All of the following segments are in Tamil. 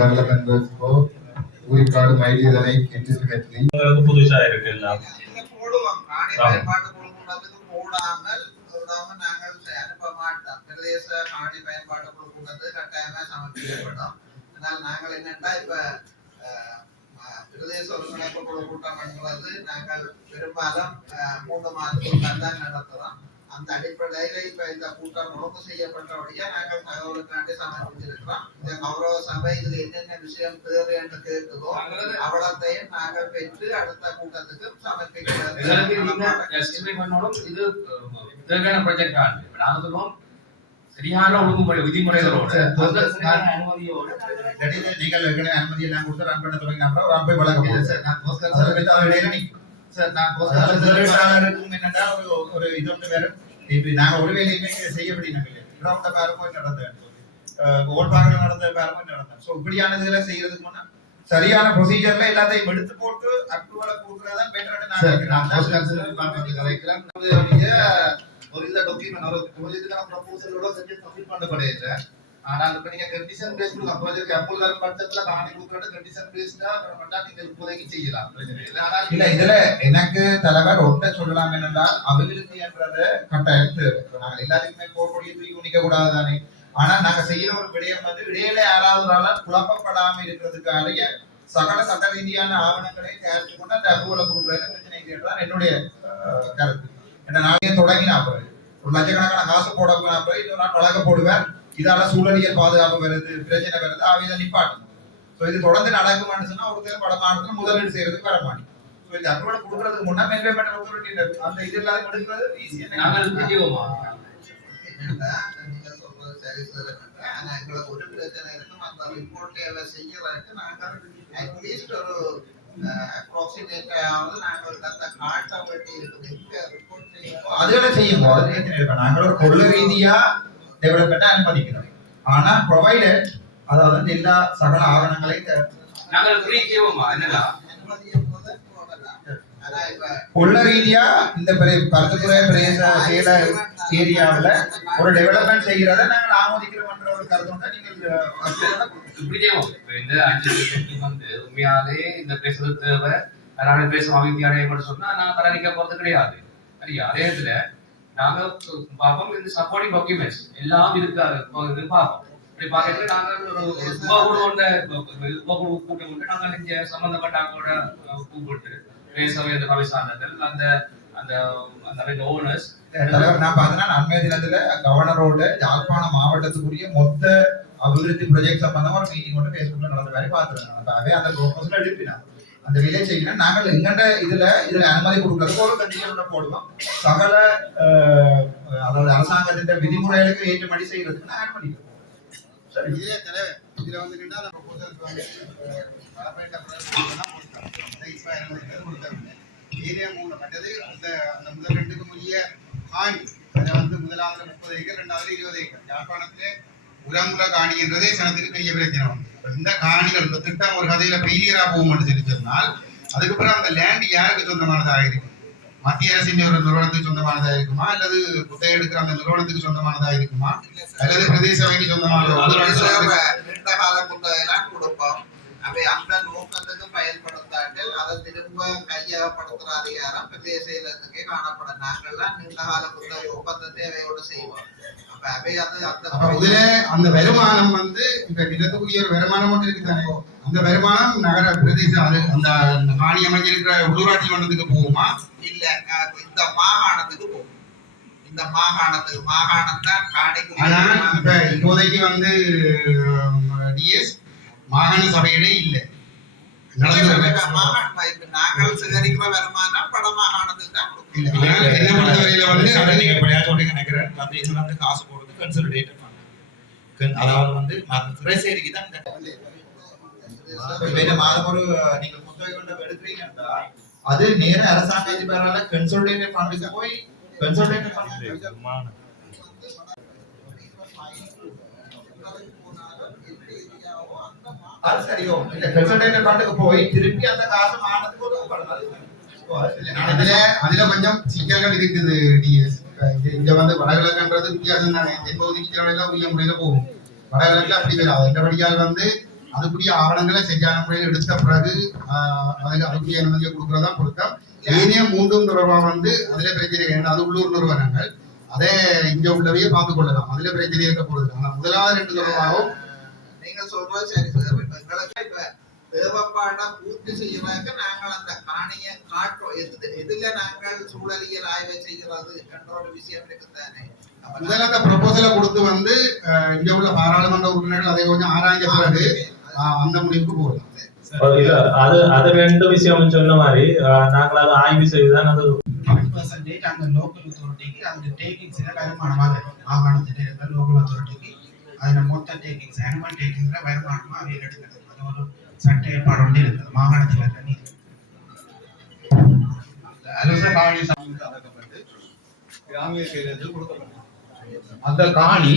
டெவலப்மெண்ட் இப்போ ஊரிக்காடு மைதீதனை இன்டிஸ்ட்ரிக்ட்லி புதுசா இருக்கு எல்லாம் போடுவோம். காணி பயன்பாட்டு குழுக்கூட்டத்துக்கு போடாமல் நாங்கள் அனுப்ப மாட்டோம். பிரதேச காணி பயன்பாட்டு குழுக்கூட்டத்துக்கு கட்டாயமா சமர்ப்பிக்கப்படும். அதனால் நாங்கள் என்னன்னா இப்ப பிரதேச ஒருங்கிணைப்பு குழு கூட்டம் என்பது நாங்கள் பெரும்பாலும் 3 மாதத்துக்கு தான் நடத்துறோம். அந்த அடிப்படையில இப்ப இந்த கூட்டம் நோக்கு செய்யப்பட்டபடியா நாங்கள் தகவலுக்காண்டி சமர்ப்பிச்சிருக்கிறோம். இந்த கௌரவ சபை இதுல என்னென்ன விஷயம் தேவை என்று கேட்குதோ அவ்வளத்தையும் நாங்கள் பெற்று அடுத்த கூட்டத்துக்கு சமர்ப்பிக்கிறோம். சரியான ஒழுங்குமுறை விதிமுறைகளோட அனுமதியோடு நீங்கள் அனுமதி எல்லாம் கொடுத்து ரன் பண்ண தொடங்கினா போய் வழங்க சார். நான் என்னன்னா ஒரு இது ஒன்று வேற இப்ப நாங்க ஒரு வேலையுமே செய்ய முடியும் பேரமும் நடந்தேன் ஓட்பாகல நடந்த பேரமும் நடந்தேன். ஸோ இப்படியானதுல செய்யறதுக்கு முன்னா சரியான ப்ரொசீஜர்ல எல்லாத்தையும் எடுத்து போட்டு அப்ரூவலை கொடுக்கறதான் பெட்டர். ஒரு இந்த டாக்குமெண்ட் ஒரு ப்ராஜெக்ட்க்கான ப்ரொபோசலோட செஞ்சு சப்மிட் பண்ணப்படையில ஆனால் இப்ப நீங்க கண்டிஷன் பேஸ் கொடுங்க. ப்ராஜெக்ட் அப்ரூவல் தர பட்சத்துல காணி கொடுக்கறது கண்டிஷன் பேஸ்டா பண்ணா நீங்க இப்போதைக்கு செய்யலாம். இல்ல இதுல எனக்கு தலைவர் ஒன்றை சொல்லலாம் என்னென்றால் அபிவிருத்தி என்றது கட்டாயம் தேவை. நாங்கள் எல்லாருக்குமே போகக்கூடிய தூக்கி நிக்க கூடாது தானே. ஆனா நாங்க செய்யற ஒரு விடயம் வந்து இடையில யாராவது குழப்பப்படாம இருக்கிறதுக்காக சகல சட்ட ரீதியான ஆவணங்களை தயாரித்து கொண்டு அந்த அப்ரூவலை கொடுக்குறது பிரச்சனை கேட்டால் என்னுடைய கருத்து. என்ன நானே தொடங்கினா போய் ஒரு லட்சக்கணக்கான காசு போட போய் இன்னொரு நாள் வழக்க போடுவேன். இதால சூழலியல் பாதுகாப்பு வருது, பிரச்சனை வருது, அவையை நிப்பாட்டணும். ஸோ இது தொடர்ந்து நடக்குமான்னு சொன்னா ஒருத்தர் பட மாநிலத்தில் முதலீடு செய்யறதுக்கு வர மாட்டேன். ஸோ இந்த அப்ரூவல் கொடுக்கறதுக்கு முன்னாடி என்வயர்மெண்ட் அத்தாரிட்டி அந்த இது இல்லாத எடுக்கிறது ஈஸியா. என்னன்னா நீங்க சொல்றது சரி சார். ஆனா எங்களுக்கு ஒரு பிரச்சனை இருக்கும். அந்த ரிப்போர்ட்டை செய்யறதுக்கு நாங்கள் அட்லீஸ்ட் ஒரு அதுகளை செய்யுங்க. நாங்கள் ஒரு கொள்ள ரீதியா டெவலப்மெண்ட் அனுமதிக்கிறோம். ஆனா ப்ரொவைடட் அதாவது எல்லா சகல ஆவணங்களையும் கொள்ள ரீதியா இந்த பருத்துத்துறை பிரதேச செயல ஏரியாவில் ஒரு டெவலப்மெண்ட் செய்கிறத நாங்கள் ஆமோதிக்கிறோம்ன்ற ஒரு கருத்து நீங்கள் இப்படி செய்வோம். இந்த 5 லட்சத்துக்கு வந்து உண்மையாலே இந்த பேசுறது தேவை. அதனால பேசும் அமைதி அடையப்பட்டு சொன்னா நாங்க தரணிக்க போறது கிடையாது. சரியா? அதே இதுல நாங்க பார்ப்போம் இந்த சப்போர்ட்டிங் டாக்குமெண்ட்ஸ் எல்லாம் இருக்காது பார்ப்போம். இப்படி பார்க்கறது நாங்க ஒரு கூட்டம் கொண்டு நாங்க இங்க சம்பந்தப்பட்டாங்களோட கூப்பிட்டு பேசவே இந்த கவிசானர்கள் அந்த அந்த அந்த ஓனர்ஸ் நான் பார்த்தேன்னா அண்மைய தினத்துல கவர்னரோட யாழ்ப்பாணம் மாவட்டத்துக்குரிய மொத்த அபிவிருத்தி ப்ராஜெக்ட் சம்பந்தமா ஒரு மீட்டிங் கொண்டு பேஸ்புக்ல நடந்த மாதிரி பார்த்துருக்காங்க. அந்த ப்ரோபோசல் எடுப்பினாங்க. அந்த விலை செய்யணும். நாங்கள் எங்கண்ட இதுல அனுமதி கொடுக்கறதுக்கு ஒரு கண்டிஷன் போடுவோம். சகல அதாவது அரசாங்கத்தின் விதிமுறைகளுக்கு ஏற்றுமதி செய்யறதுக்கு நான் அனுமதிக்கிறோம். சரி, இதுல வந்து ஏரியா மூணு மற்றது அந்த முதல் 2க்கு முறைய காணி அதை வந்து முதலாவது 30 ஏக்கர் 2வது 20 ஏக்கர் யாழ்ப்பாணத்திலே உரமுல காணின்றதே சனத்துக்கு பெரிய பிரச்சனை வந்து இந்த காணிகள் இந்த திட்டம் ஒரு கதையில பெயிலியரா போகும்னு சொல்லி சொன்னால் அதுக்கப்புறம் அந்த லேண்ட் யாருக்கு சொந்தமானதாக இருக்கும்? மத்திய அரசின் ஒரு நிறுவனத்துக்கு சொந்தமானதாக இருக்குமா, அல்லது குத்தகை எடுக்கிற அந்த நிறுவனத்துக்கு சொந்தமானதாக இருக்குமா, அல்லது பிரதேச சபைக்கு சொந்தமானதாக? நீண்ட கால குத்தகைலாம் கொடுப்போம். அவை அந்த நோக்கத்துக்கு பயன்படுத்தாட்டில் அதை திரும்ப கையகப்படுத்துற அதிகாரம் பிரதேச செயலகத்துக்கே காணப்படும். நாங்கள்லாம் நீண்ட கால குத்தகை ஒப்பந்தத்தை அவையோடு செய்வோம். அந்த வருமானம் வந்து இப்ப நிலத்துக்குரிய ஒரு வருமானம் மட்டும் இருக்குதானே, அந்த வருமானம் நகர பிரதேச அந்த காணி அமைஞ்சிருக்கிற உள்ளூராட்சி மன்றத்துக்கு போகுமா? இல்ல, இந்த மாகாணத்துக்கு போகும். இந்த மாகாணம் தான் காணிக்கு. ஆனா இப்ப இப்போதைக்கு வந்து டிஎஸ் மாகாண சபையிலே இல்லை. நாங்கள் சேகரிக்கிற வருமானம் பட மாகாணத்துக்கு தான் கொடுக்கும். என்ன பொறுத்தவரையில வந்து அதை நீங்க படியாச்சு நினைக்கிறேன். அந்த இதுல வந்து காசு போடுறது கன்சல்டேட் பண்ண அதாவது வந்து திரைசேரிக்கு தான் மாதம் ஒரு நீங்க புத்தகை கொண்டு எடுக்கிறீங்கன்னா அது நேர அரசாங்க அதிபரால கன்சல்டேட் ஃபண்டுக்கு போய் கன்சல்டேட் ஃபண்ட் அது சரியோ இல்ல கன்சல்டேட் ஃபண்டுக்கு போய் திருப்பி அந்த காசு மானத்துக்கு ஒதுக்கப்படணும். அதுல கொஞ்சம் சிக்கல்கள் இருக்குது டிஎஸ். இங்க வந்து வடகிழக்குன்றது வித்தியாசம் தானே. தென்பகுதிக்கு எல்லாம் உரிய முறையில போகும். வடகிழக்குல அப்படி வராது. இந்த வழியால் வந்து அதுக்குரிய ஆவணங்களை சரியான முறையில் எடுத்த பிறகு அதுக்குரிய அனுமதியை கொடுக்கறதா பொருத்தம். ஏனைய மூன்றும் தொடர்பாக வந்து அதுல பிரச்சனை கிடையாது. அது உள்ளூர் நிறுவனங்கள் அதே இங்க உள்ளவையே பார்த்துக் கொள்ளலாம். அதுல பிரச்சனை இருக்க போகுது. ஆனா முதலாவது 2 தொடர்பாகவும் நீங்க சொல்றது சரி சார். எங்களுக்கு இப்ப தேவைப்பாடா பூர்த்தி செய்யறதுக்கு நாங்கள் அந்த காணியை காட்டுறோம். எதுல நாங்கள் சூழலியல் ஆய்வை செய்கிறது என்ற ஒரு விஷயம் இருக்குதானே. முதல்ல அந்த ப்ரொபோசலை கொடுத்து வந்து இங்க உள்ள பாராளுமன்ற உறுப்பினர்கள் அதை கொஞ்சம் ஆராய்ஞ்ச பிறகு அந்த முடிவுக்கு போகலாம். இல்ல அது 2 விஷயம் சொன்ன மாதிரி நாங்கள் அதை ஆய்வு செய்துதான் அது 10% அந்த லோக்கல் அத்தாரிட்டிக்கு அந்த டேக்கிங்ஸ் வருமானமாக இருக்கும். மாகாணத்தில் இருக்கிற லோக்கல் அத்தாரிட்டிக்கு அதில் மொத்த டேக்கிங்ஸ் அனிமல் டேக்கிங்ஸ்ல வருமானமாக அவையில் எடுக்கிறது. அது ஒரு சட்ட ஏற்பாடு ஒன்று இருக்குது மாகாணத்தில் இருக்கிற நீதி. அரச காணி சமூகத்தில் அடக்கப்பட்டு கிராமிய செயலகத்தில் கொடுக்கப்பட்டது. அந்த காணி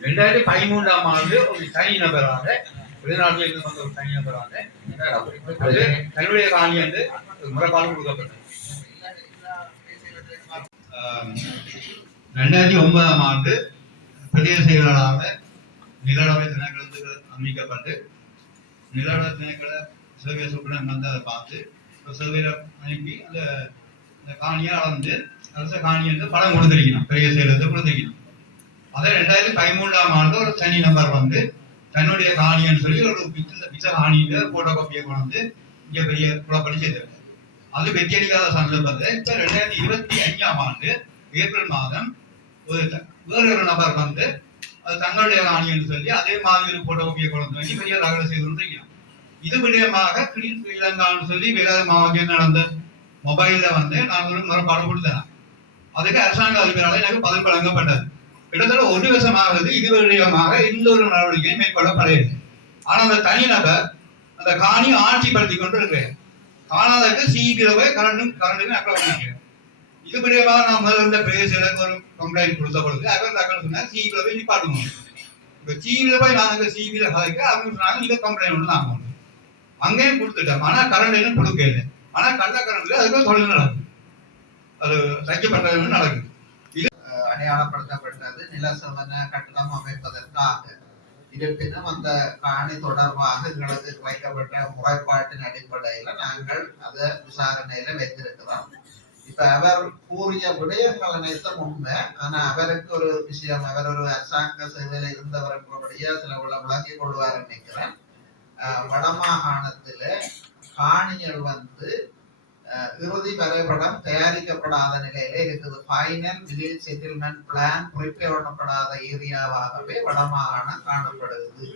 2013ஆம் ஆண்டு ஒரு தனிநபராக வெளிநாட்டில் இருந்து வந்த ஒரு தனிநபராக அது தன்னுடைய காணி என்று முறைப்பாடு கொடுக்கப்பட்டது. 2009ஆம் ஆண்டு பிரதேச செயலாளராக நிலடமை திணைக்களத்துக்கு அமைக்கப்பட்டு நிலடமை திணைக்கள சிலவே சுப்பிரமணியன் வந்து அதை பார்த்து சிலவேல அனுப்பி அந்த காணியை அளந்து அரச காணி என்று படம் கொடுத்திருக்கணும். பெரிய செயலத்தை கொடுத்திருக்கணும். அதை 2013ஆம் ஆண்டு ஒரு தனி நபர் வந்து தன்னுடைய காணின்னு சொல்லி ஒரு பிச்ச காணியில போட்டோ காப்பியை கொண்டு இங்க பெரிய குழப்படி செய்திருக்காரு. அது வெற்றியடிக்காத சந்தர்ப்பத்தை இப்ப 2025ஆம் ஆண்டு ஏப்ரல் மாதம் வேறொரு நபர் வந்து அது தங்களுடைய காணின்னு சொல்லி அதே மாதிரி ஒரு போட்டோ காப்பியை கொண்டு வந்து பெரிய தகவல் செய்து கொண்டிருக்கிறார். இது விடயமாக ஸ்ரீலங்கான்னு சொல்லி வேளாண் மாவட்டம் நடந்த மொபைல்ல வந்து நான் ஒரு முறைப்பாடு கொடுத்தேன். அதுக்கு அரசாங்க அதிபரால் எனக்கு பதில் வழங்கப்பட்டது. கிட்டத்தட்ட 1 வருஷமாவது இது விடயமாக எந்த ஒரு நடவடிக்கையும் மேற்கொள்ளப்படையவில்லை. ஆனா அந்த தனிநபர் அந்த காணி ஆட்சிப்படுத்திக் கொண்டு இருக்கிறேன். காணாதற்கு சீக்கிரமே கரண்டுமே அக்கறை பண்ணிக்கிறேன். இது விடயமாக நான் முதல்ல பிரதேசத்துக்கு ஒரு கம்ப்ளைண்ட் கொடுத்த பொழுது அவர் தகவல் சொன்னார் சீக்கிரமே நிப்பாட்டணும். இப்ப சீவில போய் நான் அங்க சீவில கலைக்க அவங்க சொன்னாங்க இதை கம்ப்ளைண்ட் ஒன்று நாங்க அங்கேயும் கொடுத்துட்டோம். ஆனா கரண்ட் கொடுக்கல. ஆனா கள்ள கரண்ட்ல அதுக்கு தொழில் நடக்குது. அது தைக்கப்பட்டது நடக்குது. அடையாளப்படுத்தப்பட்டது நிலசவன கட்டணம் அமைப்பதற்காக. இருப்பினும் அந்த காணி தொடர்பாக எங்களுக்கு வைக்கப்பட்ட முறைப்பாட்டின் அடிப்படையில நாங்கள் அதை விசாரணையில வைத்திருக்கிறோம். இப்ப அவர் கூறிய விடயங்கள் அனைத்தும் உண்மை. ஆனா அவருக்கு ஒரு விஷயம், அவர் ஒரு அரசாங்க சேவையில இருந்தவர் என்றபடியா சில விளங்கிக் கொள்வார் நினைக்கிறேன். வடமாகாணத்துல காணிகள் வந்து இறுதி வரைபடம் தயாரிக்கப்படாத நிலையில இருக்குது. ஃபைனல் வில்லேஜ் செட்டில்மெண்ட் பிளான் குறிப்பிடப்படாத ஏரியாவாகவே வடமாகாணம் காணப்படுது.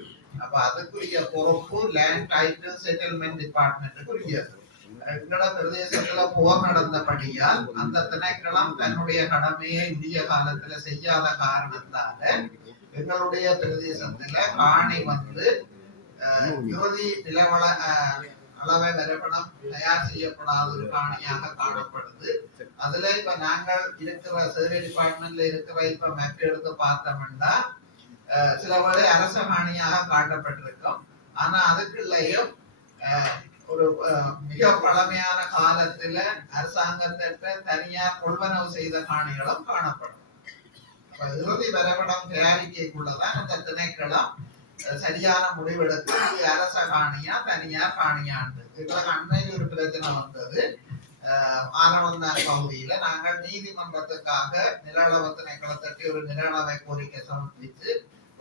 அப்ப அதுக்குரிய பொறுப்பு லேண்ட் டைட்டில் செட்டில்மெண்ட் டிபார்ட்மெண்ட்டுக்கு உரியது. எங்களோட பிரதேசத்துல போர் நடந்தபடியால் அந்த திணைக்களம் தன்னுடைய கடமையை உரிய காலத்துல செய்யாத காரணத்தால எங்களுடைய பிரதேசத்துல காணி வந்து இறுதி நிலவள அளவை வரைபடம் தயார் செய்யப்படாத ஒரு காணியாக காணப்படுது. அதுல இப்ப நாங்கள் இருக்கிற சர்வே டிபார்ட்மெண்ட்ல இருக்கிற இப்ப மேப் எடுத்து பார்த்தோம்னா சில வேளை அரச காணியாக காட்டப்பட்டிருக்கும். ஆனா அதுக்குள்ளேயும் ஒரு மிக பழமையான காலத்துல அரசாங்கத்திட்ட தனியார் கொள்வனவு செய்த காணிகளும் காணப்படும். இறுதி வரைபடம் தயாரிக்கைக்குள்ளதான் அந்த திணைக்களம் சரியான முடிவெடுத்து அரச காணியா தனியார் காணியாண்டு. எங்களுக்கு அண்மையில் ஒரு பிரச்சனை வந்தது. ஆரவந்தார் பகுதியில நாங்கள் நீதிமன்றத்துக்காக நில அளவு திணைக்களத்திற்கு ஒரு நில அளவை கோரிக்கை சமர்ப்பித்து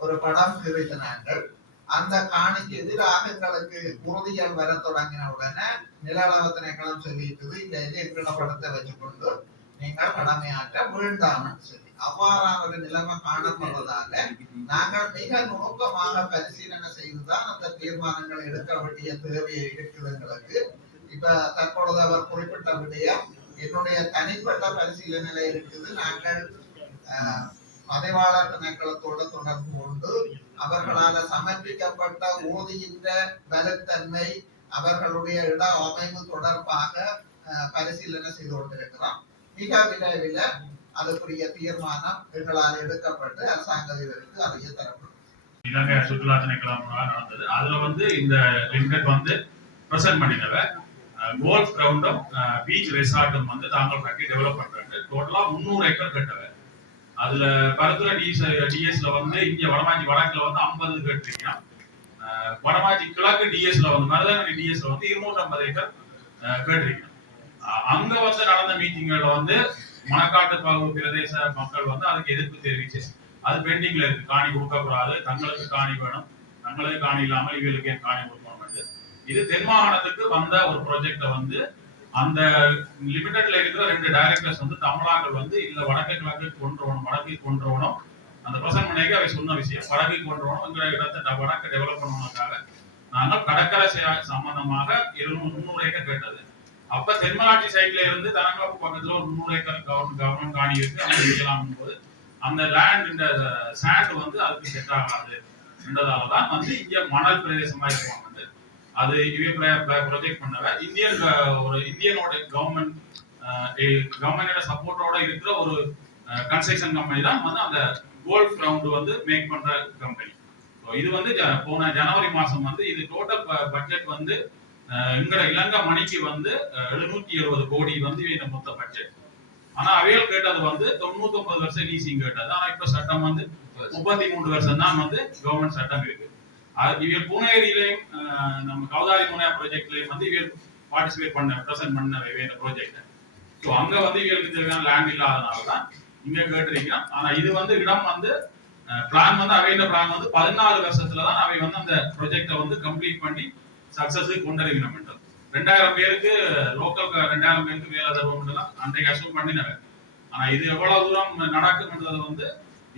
ஒரு படம் பிரித்தினார்கள். அந்த காணிக்கு எதிராக எங்களுக்கு உறுதிகள் வர தொடங்கின உடனே நில அளவு திணைக்களம் சொல்லிட்டு இந்த எங்களோட படத்தை வச்சுக்கொண்டு நீங்கள் கடமையாற்ற வேண்டாம்னு சொல்லி அவ்வாறான ஒரு நிலைமை காணப்படுறதால நாங்கள் மிக நுணுக்கமாக பரிசீலனை செய்துதான் அந்த தீர்மானங்களை எடுக்க வேண்டிய தேவை இருக்குது எங்களுக்கு. இப்ப தற்பொழுது அவர் குறிப்பிட்ட விடயம் என்னுடைய தனிப்பட்ட பரிசீலனை இருக்குது. நாங்கள் பதிவாளர் திணைக்களத்தோடு தொடர்பு கொண்டு அவர்களால் சமர்ப்பிக்கப்பட்ட ஊதியின் வலுத்தன்மை அவர்களுடைய இட அமைவு தொடர்பாக பரிசீலனை செய்து கொண்டிருக்கிறோம். மிக விரைவில் அதுக்குரிய தீர்மானம் எங்களால் எடுக்கப்பட்டு அரசாங்க அதிபருக்கு அறிய தரப்படும். இலங்கை சுற்றுலா திணைக்களம் நடந்தது. அதுல வந்து இந்த லிங்கட் வந்து பிரசன்ட் பண்ணினவ கோல்ஃப் கிரவுண்டும் பீச் ரெசார்ட்டும் வந்து தாங்கள் கட்டி டெவலப் பண்றாங்க. டோட்டலா 300 ஏக்கர் கட்டவை. அதுல பருத்துறை டிஎஸ்ல வந்து இங்க வடமாஞ்சி வடக்குல வந்து 50 கட்டுறீங்க. வடமாச்சி கிழக்கு டிஎஸ்ல வந்து மருதங்கடி டிஎஸ்ல வந்து 250 ஏக்கர் கேட்டிருக்கணும். அங்க வந்து நடந்த மீட்டிங்ல வந்து மணக்காட்டு பகுதி பிரதேச மக்கள் வந்து அதுக்கு எதிர்ப்பு தெரிவிச்சு அது பெண்டிங்ல இருக்கு. காணி கொடுக்க கூடாது, தங்களுக்கு காணி வேணும், தங்களுக்கு காணி இல்லாமல் இவர்களுக்கு காணி கொடுக்கணும். இது தென் மாகாணத்துக்கு வந்த ஒரு ப்ராஜெக்ட வந்து அந்த லிமிடெட்ல இருக்கிற 2 டைரக்டர்ஸ் வந்து தமிழாக்கள் வந்து இல்ல வடக்கு கிழக்கு கொண்டுறணும், வடக்கு கொண்டுறணும். அந்த பிரசன்ட் மனைக்கு அவை சொன்ன விஷயம் வடக்கு கொண்டுறணும், எங்க இடத்தை வடக்கு டெவலப் பண்ணணும்னாக்காக நாங்கள் கடற்கரை சம்பந்தமாக 300 ஏக்கர் கேட்டது. அப்ப தென்மராட்சி சைட்ல இருந்து தனங்கலப்பு பக்கத்துல ஒரு 300 ஏக்கர் கவர்மெண்ட் காணி இருக்கு, அங்க வைக்கலாம் போது அந்த லேண்ட் இந்த சாண்ட் வந்து அதுக்கு செட் ஆகாது என்றதாலதான் வந்து இங்க மணல் பிரதேசமா இருக்கும். வந்து அது ப்ரொஜெக்ட் பண்ணவ இந்தியனோட கவர்மெண்டோட சப்போர்ட்டோட இருக்கிற ஒரு கன்ஸ்ட்ரக்ஷன் கம்பெனி தான் வந்து அந்த கோல்ஃப் கிரவுண்ட் வந்து மேக் பண்ற கம்பெனி. இது வந்து போன ஜனவரி மாசம் வந்து இது டோட்டல் பட்ஜெட் வந்து எங்கட இலங்கை மணிக்கு வந்து 770 கோடி வந்து இந்த மொத்த பட்ஜெட். ஆனா அவையல் கேட்டது வந்து 99 வருஷம் லீசிங் கேட்டது. ஆனா இப்ப சட்டம் வந்து 33 வருஷம் தான் வந்து கவர்மெண்ட் சட்டம் இருக்கு. இவங்க பூனேரியிலையும் நம்ம கௌதாரி முனையா ப்ராஜெக்ட்லயும் வந்து இவங்க பார்ட்டிசிபேட் ப்ரெசென்ட் பண்ண வேண்டிய ப்ராஜெக்ட். ஸோ அங்க வந்து இவங்களுக்கு தேவையான லேண்ட் இல்லாதனாலதான் இங்க கேட்டிருக்கோம். ஆனா இது வந்து இடம் வந்து பிளான் வந்து அவையோட பிளான் வந்து 14 வருஷத்துலதான் அவை வந்து அந்த ப்ராஜெக்டை வந்து கம்ப்ளீட் பண்ணி சக்சஸ் கொண்டிருக்கணும். 2000 பேருக்கு லோக்கல் 2000 பேருக்கு வேலை தருவோம் அன்றைக்கு அசூம் பண்ணினவர். ஆனா இது எவ்வளவு தூரம் நடக்கும்ன்றது வந்து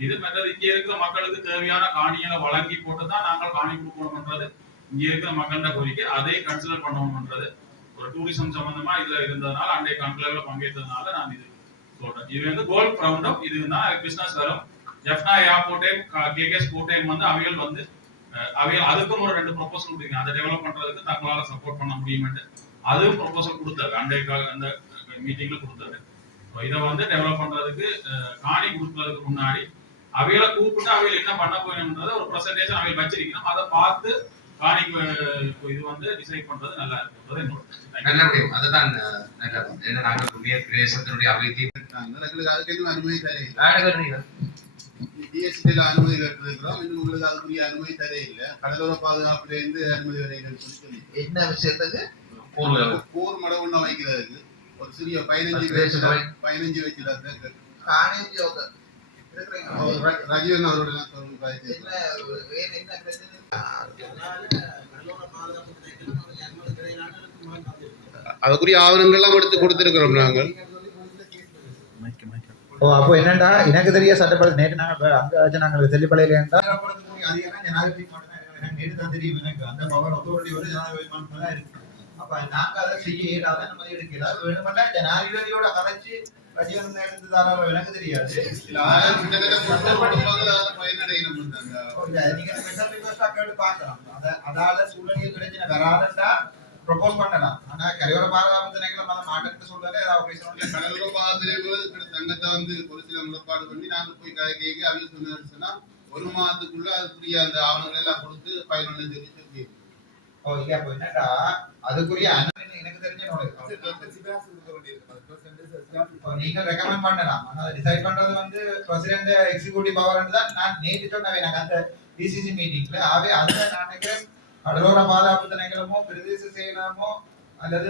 இது மற்றது இங்க இருக்கிற மக்களுக்கு தேவையான காணிகளை வழங்கி போட்டுதான் நாங்கள் காணி கொடுக்கணும்ன்றது இங்க இருக்கிற மக்கள்கிட்ட கோரிக்கை. அதை கன்சிடர் பண்ணணும்ன்றது ஒரு டூரிசம் சம்பந்தமா இதுல இருந்ததுனால அன்றைய கான்க்ளேவ்ல பங்கேற்றதுனால நான் இது சொல்றேன். இது வந்து கோல்ஃப் கிரவுண்டும் இதுதான் பிசினஸ் வரும். ஜெஃப்னா ஏர்போர்ட்டையும் கேகேஎஸ் போர்ட்டையும் வந்து அவைகள் வந்து அவைகள் அதுக்கும் ஒரு 2 ப்ரொபோசல் கொடுத்தீங்க. அதை டெவலப் பண்றதுக்கு தங்களால சப்போர்ட் பண்ண முடியும். அதுவும் ப்ரொபோசல் கொடுத்தாரு அன்றைய அந்த மீட்டிங்ல கொடுத்தாரு. இதை வந்து டெவலப் பண்றதுக்கு காணி கொடுக்கறதுக்கு முன்னாடி அவைகளை கூப்பிட்டு அவைகள் என்ன பண்ண போயணும்ன்றத ஒரு பிரசன்டேஷன் அவைகள் வச்சிருக்கணும். அதை பார்த்து காணி இது வந்து டிசைட் பண்றது நல்லா இருக்கும்ன்றது என்னோட நல்ல முடியும். அதுதான் என்ன நாங்கள் பிரதேசத்தினுடைய அபிவிருத்தி அதுக்கு அனுமதி தரையில்லை. டிஎஸ்டில அனுமதி கேட்டிருக்கிறோம். இன்னும் உங்களுக்கு அதுக்குரிய அனுமதி தரையில்லை. கடலோர பாதுகாப்புல இருந்து அனுமதி வரைகள் என்ன விஷயத்துக்கு போர் மடம் ஒண்ணு வைக்கிறதுக்கு ஒரு சிறிய 15 வச்சுட்டாங்க. காணி உத்தியோகம் ரஜீவன் அவரோட அதுக்குரிய ஆவணங்கள் எல்லாம் எடுத்து கொடுத்திருக்கிறோம் நாங்கள். அப்போ என்னண்டா எனக்கு தெரிய சட்டப்படி நேற்று நாங்கள் அங்க நாங்கள் தெல்லிப்படையில நேற்று தான் தெரியும் எனக்கு அந்த பவர் அத்தாரிட்டி வந்து ஜனாதிபதி தான் இருக்கு. அப்ப நாங்க அதை செய்ய இயலாத நம்ம எடுக்கிறார் வேணுமெண்டா ஜனாதிபதியோட கரைச்சி ரஜீவன் எடுத்து தாராளம் எனக்கு தெரியாது. நீங்க ஸ்பெஷல் ரிக்வெஸ்டா கேட்டு பார்க்கலாம். அதால சூழ்நிலையில் கிடைச்சின வராதுண்டா ப்ரொபோஸ் பண்ணலாம். ஆனா கரையோர பாதுகாப்பு திணைக்களம் அதை மாட்டேன்னு சொல்றாரு. ஏதாவது கடலோர பாதுகாப்பு சங்கத்தை வந்து ஒரு சில முறைப்பாடு பண்ணி நாங்க போய் கதை கேட்க அவங்க சொன்னா 1 மாதத்துக்குள்ள அதுக்குரிய அந்த ஆவணங்கள் எல்லாம் கொடுத்து பயனுள்ள சொல்லி என்னடா அதுக்குரிய எனக்கு தெரிஞ்ச நீங்க ரெக்கமெண்ட் பண்ணலாம். ஆனா டிசைட் பண்றது வந்து பிரசிடென்ட் எக்ஸிகியூட்டிவ் பவர் தான். நான் நேற்று சொன்னேன் எனக்கு அந்த டிசிசி மீட்டிங்ல ஆவே அதுல நான் நினைக்கிறேன் கடலோர பாதுகாப்பு திணைக்களமோ பிரதேச செயலமோ அல்லது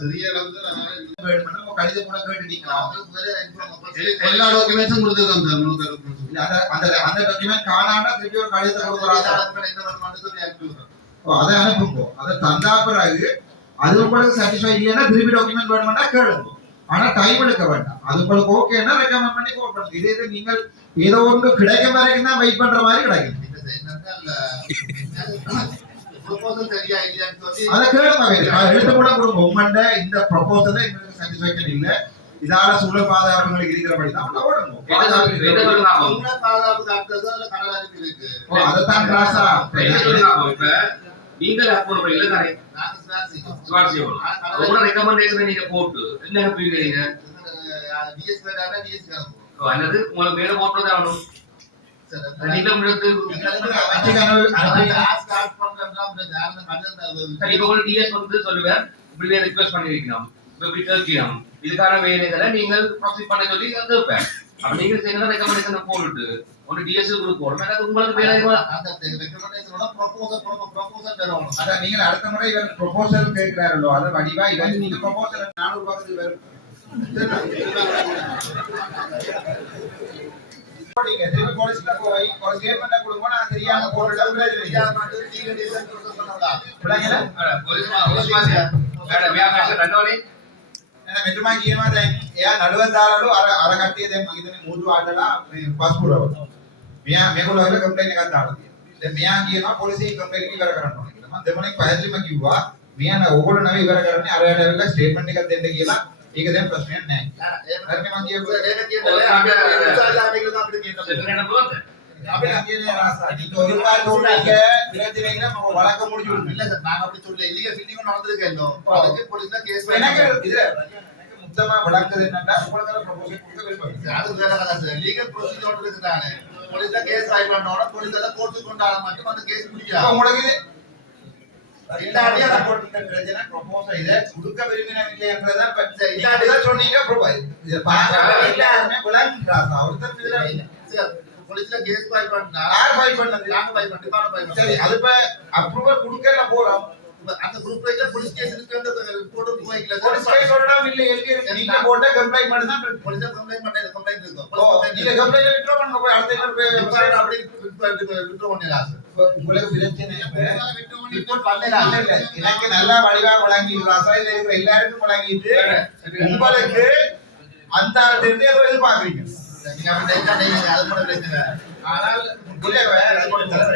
சிறிய கடிதம் கூட கேட்டுட்டீங்களா? எல்லா டாக்குமெண்ட்ஸும் கொடுத்துருக்கோம். அந்த டாக்குமெண்ட் காணாண்டா திருப்பி ஒரு கடிதத்தை கொடுக்குறாங்க. அதை அனுப்புங்க. அதை தந்தா பிறகு அது உங்களுக்கு சாட்டிஸ்ஃபை இல்லைன்னா திருப்பி டாக்குமெண்ட் வேணும்னா கேளுங்க. ஆனா டைம் எடுக்க வேண்டாம். அது உங்களுக்கு ஓகேன்னா ரெக்கமெண்ட் பண்ணி கோட் பண்ணுங்க. இதே நீங்கள் ஏதோ ஒன்று கிடைக்கும் வரைக்கும் தான் வெயிட் பண்ற மாதிரி கிடைக்கும். அதை கேளுங்க. எழுத்து கூட கொடுங்க. உங்கள்கிட்ட இந்த ப்ரொபோசல் எங்களுக்கு சாட்டிஸ்ஃபேக்ஷன் இல்லை, இதால சூழல் பாதுகாப்புகளுக்கு இருக்கிறபடி தான் ஓடுங்க. அதைத்தான் கிராஸா நீங்கள் அப்போ இல்ல தானே ரெக்கமெண்டேஷன் நீங்க போட்டு என்ன புரியுறீங்க அல்லது உங்களுக்கு மேல போட்டு ஆகணும். சொல்லுவேன் இப்படி ரிக்வெஸ்ட் பண்ணிருக்கணும், இதுக்கான வேலைகளை நீங்கள் ப்ரொசீட் பண்ண சொல்லி கேட்பேன். அப்ப நீங்க செய்யற ரெக்கமெண்டேஷன் போட்டுட்டு ஒரு டிஎஸ் கொடுக்கணும் எனக்கு உங்களுக்கு வேலை அந்த ரெக்கமெண்டேஷனோட ப்ரொபோசல் வேணும். அதான் நீங்க அடுத்த முறை இவர் ப்ரொபோசல் கேட்கிறாரோ அதை வடிவா இவன் நீங்க ப்ரொபோசல் 400 பக்கத்துக்கு வரும். நீங்க திருப்பி போலீஸ்ல போய் ஒரு ஸ்டேட்மெண்ட் கொடுங்க, நான் தெரியாம போட்டுட்டா මෙතුමා කියනවා දැන් එයා නඩුවක් දාලාලු අර කට්ටිය දැන් මගේ ඉතින් මූදු ආඩලා මේ පාස්පෝර්ට් එක. මෙයා මේගොල්ලෝ හැම කම්ප්ලේන්ට් එකක් දාලා තියෙනවා. දැන් මෙයා කියනවා පොලිසිය කම්ප්ලේන්ට් ඉවර කරන්න ඕනේ කියලා. මම දෙමණෙක් පැහැදිලිම කිව්වා මෙයා ඕගොල්ලෝ නැව ඉවර කරන්නේ අරයට ඇවිල්ලා ස්ටේට්මන්ට් එකක් දෙන්න කියලා. ඒක දැන් ප්‍රශ්නයක් නැහැ. හරිනේ මම කියපුවා ඒක කියන්නේ අපි කියන්නේ ராசாஜி ஒரு கால் சொல்றாங்க பிரச்சனைனா நம்ம வழக்க முடிஞ்சு விடணும். இல்ல சார் நான் அப்படி சொல்ல இல்லீகல் ஃபீல்டிங் நடந்துருக்கேன். அதுக்கு போலீஸ்ல கேஸ் எனக்கு இதுல முத்தமா வழக்குது என்னன்னா உங்களுக்கு ப்ரொபோசல் கொடுக்க விரும்புறேன். அது வேற கதை சார். லீகல் ப்ரொசீஜர் இருக்குதானே. போலீஸ்ல கேஸ் ஃபைல் பண்ணனும். போலீஸ் எல்லாம் கோர்ட்டுக்கு கொண்டாட மட்டும் அந்த கேஸ் முடியாது. உங்களுக்கு இல்லாட்டி அத போட்டுட்ட பிரச்சனை ப்ரொபோசல் இத கொடுக்க விரும்பினீங்கன்றத பத்தி இல்லாட்டி தான் சொன்னீங்க ப்ரொபோசல் இது பாக்க எல்லாரும் புலன் ராசா ஒருத்தர் இதுல சார் போலீஸ்ல கேஸ் ஃபைல் பண்ணா யார் ஃபைல் பண்ணது? நாங்க ஃபைல் பண்ணி டிபார்ட்மென்ட் ஃபைல் பண்ணி. சரி அது இப்ப அப்ரூவல் கொடுக்கல போறோம். அந்த குரூப் ரைட்ல போலீஸ் கேஸ் இருக்கு அந்த ரிப்போர்ட் போய்க்கல. போலீஸ் கேஸ் சொல்லலாம் இல்ல எல்கே நீங்க போட்ட கம்ப்ளைன்ட் பண்ணி தான் போலீஸ் கம்ப்ளைன்ட் பண்ணது கம்ப்ளைன்ட் இருக்கு. நீங்க கம்ப்ளைன்ட் வித்ட்ரா பண்ண போய் அடுத்த வெப்சைட் அப்படி வித்ட்ரா பண்ணிடலாம் சார். உங்களுக்கு பிரச்சனை ரிப்போர்ட் பண்ணல இல்ல எனக்கு நல்லா வடிவா வழங்கி ராசா இதுல இருக்கிற எல்லாருக்கும் வழங்கிட்டு உங்களுக்கு அந்த ஆள்கிட்ட ஏதோ எதிர்பார்க்கறீங்க. நீங்க அப்படி டைட்டா நீங்க அது கூட பிரச்சனை. ஆனால் இல்ல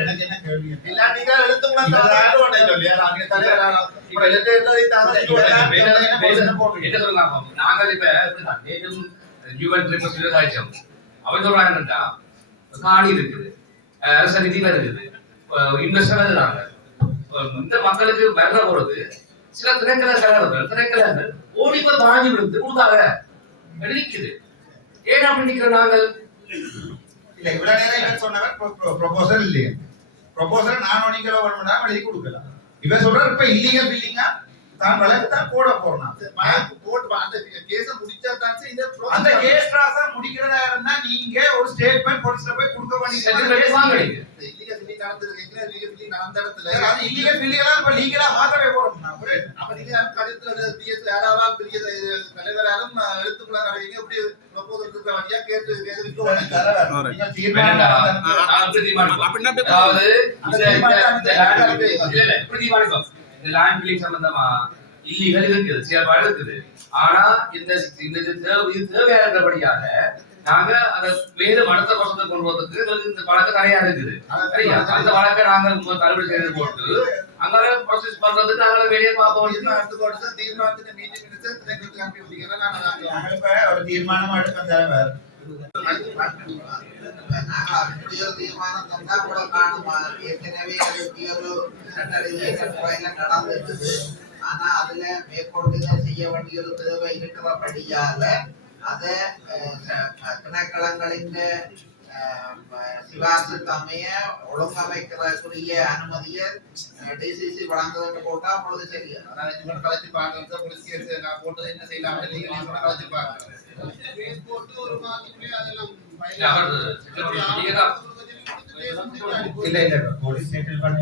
எனக்கு என்ன கேள்வி இல்ல நீங்க எழுத்துங்களா தான் பண்ண சொல்லியா நீங்க தலைவரா இப்ப லெட்டர் எழுதி என்ன சொல்லுங்க நாங்கள் இப்ப எப்படிதான் நேற்றும் யூஎன் ட்ரிப்ஸ் ஆயிடுச்சோம். அவன் சொல்றாங்க என்னன்னா காணி இருக்குது, அரசு நிதி வருது, இன்வெஸ்டர் வருகிறாங்க. இந்த மக்களுக்கு வர போறது சில திரைக்கலர்கள் ஓடிப்ப வாங்கி விடுத்து கொடுத்தாங்க நிற்குது. ஏன் அப்படி நிக்கிற நாங்கள் இல்ல இவ்வளவு நேரம் இவன் சொன்னவன் ப்ரொபோசல் இல்லையா? ப்ரொபோசல் நான் நீங்களோ வேணும்னா எழுதி கொடுக்கலாம். இவன் சொல்றாரு இப்ப இல்லீகல் பில்லிங்கா தான் வழக்கு தான் போட போறான். கோர்ட் அந்த கேஸ முடிச்சா தான் இந்த அந்த கேஸ் ப்ராசஸ் முடிக்கிறதா இருந்தா நீங்க ஒரு ஸ்டேட்மென்ட் போலீஸ்ல போய் கொடுக்க வேண்டியது வாங்குறீங்க. இல்லீகல் பில்லிங் நடந்துருக்கு. இல்லீகல் பில்லிங் நடந்த இடத்துல அது இல்லீகல் பில்லிங்கா இப்ப லீகலா மாத்தவே போறோம். அப்ப நீங்க கடிதத்துல பிஎஸ் யாராவது பெரிய தலைவராலும் எழுத்துக்குள்ள நடவீங்க எப்படி ப்ரோபோசல் இருக்க வழியா கேட்டு நீங்க தீர்மானம் அதாவது இந்த லேண்ட் பில்லிங் சம்பந்தமா இல்லீகல் இருக்குது, செயல்பாடு இருக்குது. ஆனா இந்த தேவையானபடியாக நாங்க அதை மேலும் அடுத்த வருஷத்தை கொண்டு வரதுக்கு இந்த வழக்கு நிறையா இருக்குது. சரியா? அந்த வழக்கை நாங்க தள்ளுபடி செய்து போட்டு அங்க ப்ராசஸ் பண்றதுக்கு நாங்க வெளியே பார்ப்போம். தீர்மானத்தின் மீட்டிங் ஒரு தீர்மானம் எடுக்க தேவை. தீர்மானம் தந்தா கூட காணுமா? ஏற்கனவே ஒரு சட்ட ரீதியாக நடந்துருக்குது. ஆனா அதுல மேற்கொள்ளுதல் செய்ய வேண்டிய ஒரு தேவை இருக்கிறபடியால அத திணைக்களங்களின் சிபார்சுக்கு அமைய ஒழுங்கமைக்கிறதுக்குரிய அனுமதியை டிசிசி வழங்குவதற்கு போட்டா பொழுது சரியா? அதான் இவங்க கலத்தி பார்க்கறது போலீஸ் கேஸ் நான் போட்டது என்ன செய்யலாம் லீகல் சொன்னா கலத்தி பார்க்கறது கேஸ் போட்டு ஒரு மாசத்துக்குள்ளே அதெல்லாம் இல்ல இல்ல போலீஸ் செட்டில் பண்ணி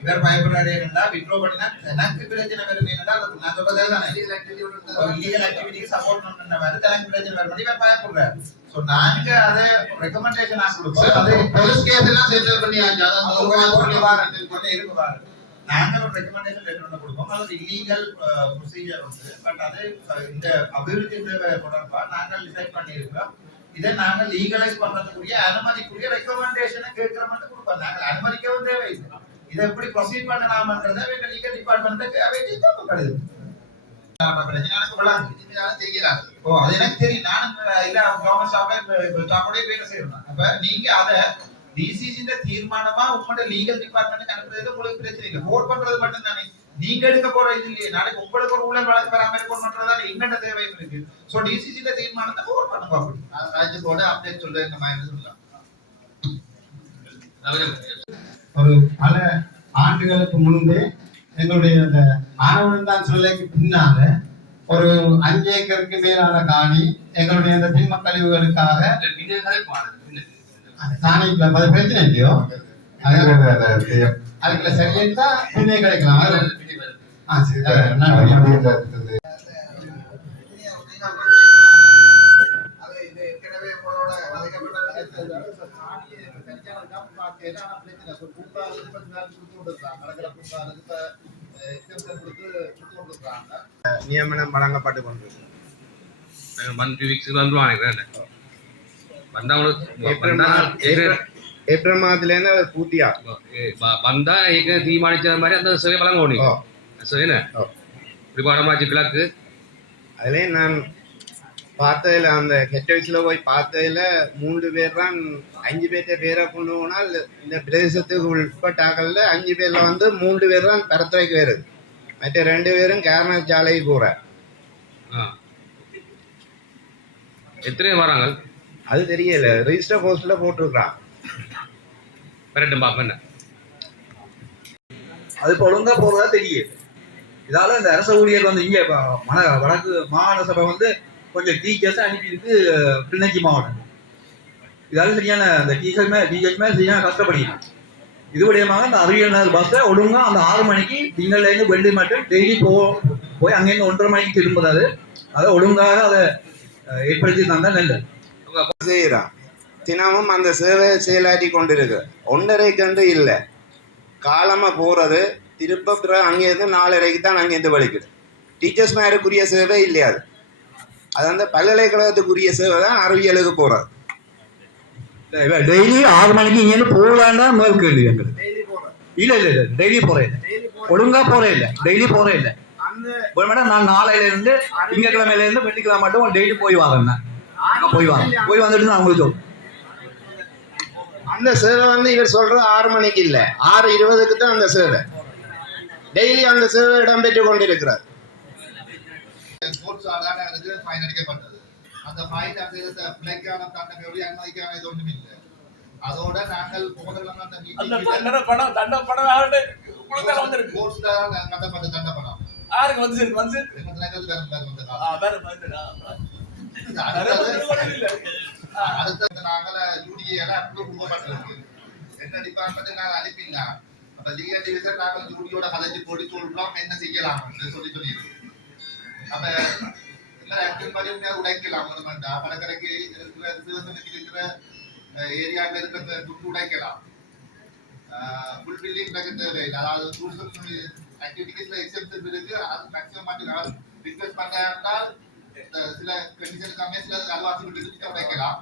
இவர் பயப்படுறாரு என்னன்னா வித்ட்ரா பண்ணினா எனக்கு பிரச்சனை வரும் என்னன்னா நான் சொல்றதே தானே இல்லீகல் ஆக்டிவிட்டிக்கு சப்போர்ட் பண்ணனவர் எனக்கு பிரச்சனை வரும் இவர் பயப்படுறாரு. சோ நாங்க அத ரெக்கமெண்டேஷன் கொடுப்போம். அது போலீஸ் கேஸ் எல்லாம் செட்டில் பண்ணியாச்சு. அதான் இருக்கு பாரு. நாங்க ஒரு ரெக்கமெண்டேஷன் லெட்டர் ஒன்று கொடுப்போம். அது இல்லீகல் ப்ரொசீஜர் வந்து பட் அது இந்த அபிவிருத்தி தொடர்பா நாங்கள் டிசைட் பண்ணியிருக்கோம். இதை நாங்க லீகலைஸ் பண்றதுக்குரிய அனுமதிக்குரிய ரெக்கமெண்டேஷனை கேட்கிற மட்டும் கொடுப்போம். நாங்கள் அனுமதிக்கவும் தேவையில்லை. இதை எப்படி ப்ரொசீட் பண்ணலாம்ன்றதை எங்க லீகல் டிபார்ட்மெண்ட்டுக்கு அது எனக்கு தெரியும். நானும் இல்ல கவர்மெண்ட் ஸ்டாஃபோட வேலை செய்யணும். அப்ப நீங்க அத டிசிசி தீர்மானமா உங்களோட லீகல் டிபார்ட்மெண்ட் அனுப்புறதுக்கு உங்களுக்கு பிரச்சனை இல்லை. போர்ட் பண்றது மட்டும் தானே நீங்க எடுக்க போற இது இல்லையே. நாளைக்கு உங்களுக்கு ஒரு ஊழல் வழக்கு வராம இருக்கணும் பண்றதால என்னென்ன தேவை இருக்கு. சோ டிசிசி தீர்மானத்தை போர்ட் பண்ணுங்க. அப்படி ராஜ்யத்தோட அப்டேட் சொல்றேன் சொல்லலாம். ஒரு பல ஆண்டுகளுக்கு முன்பே எங்களுடைய அந்த ஆனவன் தான் சொல்லைக்கு பின்னால ஒரு 5 ஏக்கருக்கு மேலான காணி எங்களுடைய இந்த திண்ம கழிவுகளுக்காக அந்த காணிக்குள்ள அது பிரச்சனை இல்லையோ அதுக்குள்ள சரியா பின்னே கிடைக்கலாம் சரி நன்றி. அது இது ஏற்கனவே உங்களோட வதைக்கப்பட்ட நியமனம் வழங்கப்பட்டு கொண்டிருக்கு. ஏப்ரல் மாதத்துலேருந்து அது பூர்த்தியா வந்தா தீர்மானிச்ச மாதிரி அந்த சேவை வழங்கணும் சரிண்ணே இப்படி கிழக்கு அதிலே நான் பார்த்ததுல அந்த ஹெட் ஆஃபீஸில் போய் பார்த்ததுல 3 பேர் தான் 5 பேர்த்த பேரை கொண்டு போனால் இந்த பிரதேசத்துக்கு உட்பட்டாக்கள்ல 5 பேர்ல வந்து 3 பேர் தான் பரத்துறைக்கு வருது, மற்ற 2 பேரும் கேரள சாலைக்கு போற. எத்தனை வராங்க அது தெரியல, ரெஜிஸ்டர் போஸ்ட்ல போட்டிருக்கான். கரெக்டும் பாப்பேன் அது இப்போ ஒழுங்கா போறதா தெரியுது. இதால இந்த அரச ஊழியர் வந்து இங்க வடக்கு மாகாண சபை வந்து கொஞ்சம் டீச்சர்ஸ் அனுப்பியிருக்கு கிளிநொச்சி மாவட்டம். இதால சரியான இந்த டீச்சர்ஸ் மேல சரியான கஷ்டப்படுகிறான். இது விடயமாக இந்த அறிவியல் பஸ்ஸை ஒழுங்கா அந்த 6 மணிக்கு திங்கள்ல இருந்து வெள்ளி மட்டும் டெய்லி போய் அங்கேருந்து 1:30 மணிக்கு திரும்புறாரு. அதை ஒழுங்காக அதை ஏற்படுத்தி தந்தா நல்லது. செய்யறான் தினமும் அந்த சேவை செயலாற்றி கொண்டிருக்கு. 1:30 கண்டு இல்லை, காலமா போறது திருப்ப அங்கேருந்து 4:30 தான் அங்கேருந்து வலிக்குது. டீச்சர்ஸ் மேருக்குரிய சேவை இல்லையா, அது அந்த பல்கலைக்கழகத்துக்குரிய சேவை தான் அறிவியலுக்கு போறது. டெய்லி 6 மணிக்கு இங்கேருந்து போக வேண்டாம் முதல் கேள்வி எங்களுக்கு. இல்ல டெய்லி போறேன் ஒழுங்கா போறேன் இல்லை, டெய்லி போறேன் இல்லை மேடம். நான் நாளையில இருந்து திங்கக்கிழமையில இருந்து வெள்ளிக்கிழமை மட்டும் டெய்லி போய் வரேன். போய் வந்துட்டு நான் உங்களுக்கு அந்த சேவை வந்து இவர் சொல்றது 6 மணிக்கு இல்ல 6:20க்கு தான் அந்த சேவை. டெய்லி அந்த சேவை இடம்பெற்று கொண்டிருக்கிறார். ஸ்போர்ட்ஸ் ஆடான எனக்கு ஃபைன் அடிக்கப்பட்டது. அந்த ஃபைன் அந்த பிள்ளைக்கான தண்டனை அனுமதிக்கான இது ஒன்றும் இல்லை. அதோட நாங்கள் போதெல்லாம் அந்த மீட்டிங்ல ஸ்போர்ட்ஸ்ல நடத்தப்பட்ட தண்டனை பணம் யாருக்கு வந்து வந்து அடுத்த நாங்கள யூடிஏ எல்லாம் அப்ரூவ் கொடுக்கப்பட்டிருக்கு. என்ன டிபார்ட்மெண்ட் நாங்கள் அனுப்பினா அப்ப லீகல் டிவிஷன் நாங்கள் யூடியோட கதைச்சு போட்டு சொல்றோம் என்ன செய்யலாம் சொல்லி அப்ப எல்லா ஆக்டிவ் பண்ணி உடைக்கலாம். படக்கரைக்கு இருக்கிற சிவசனுக்கு இருக்கிற ஏரியாவில் இருக்கிற துட்டு உடைக்கலாம். ஃபுல் பில்டிங் தேவையில்லை. அதாவது டூரிசம் ஆக்டிவிட்டிஸ்ல எக்ஸெப்ஷன் இருக்கு. அது மேக்ஸிமம் மட்டும் ரிக்வெஸ்ட் பண்ணால் சில கண்டிஷன் கம்மியா சில அல்வாசி விட்டு உடைக்கலாம்.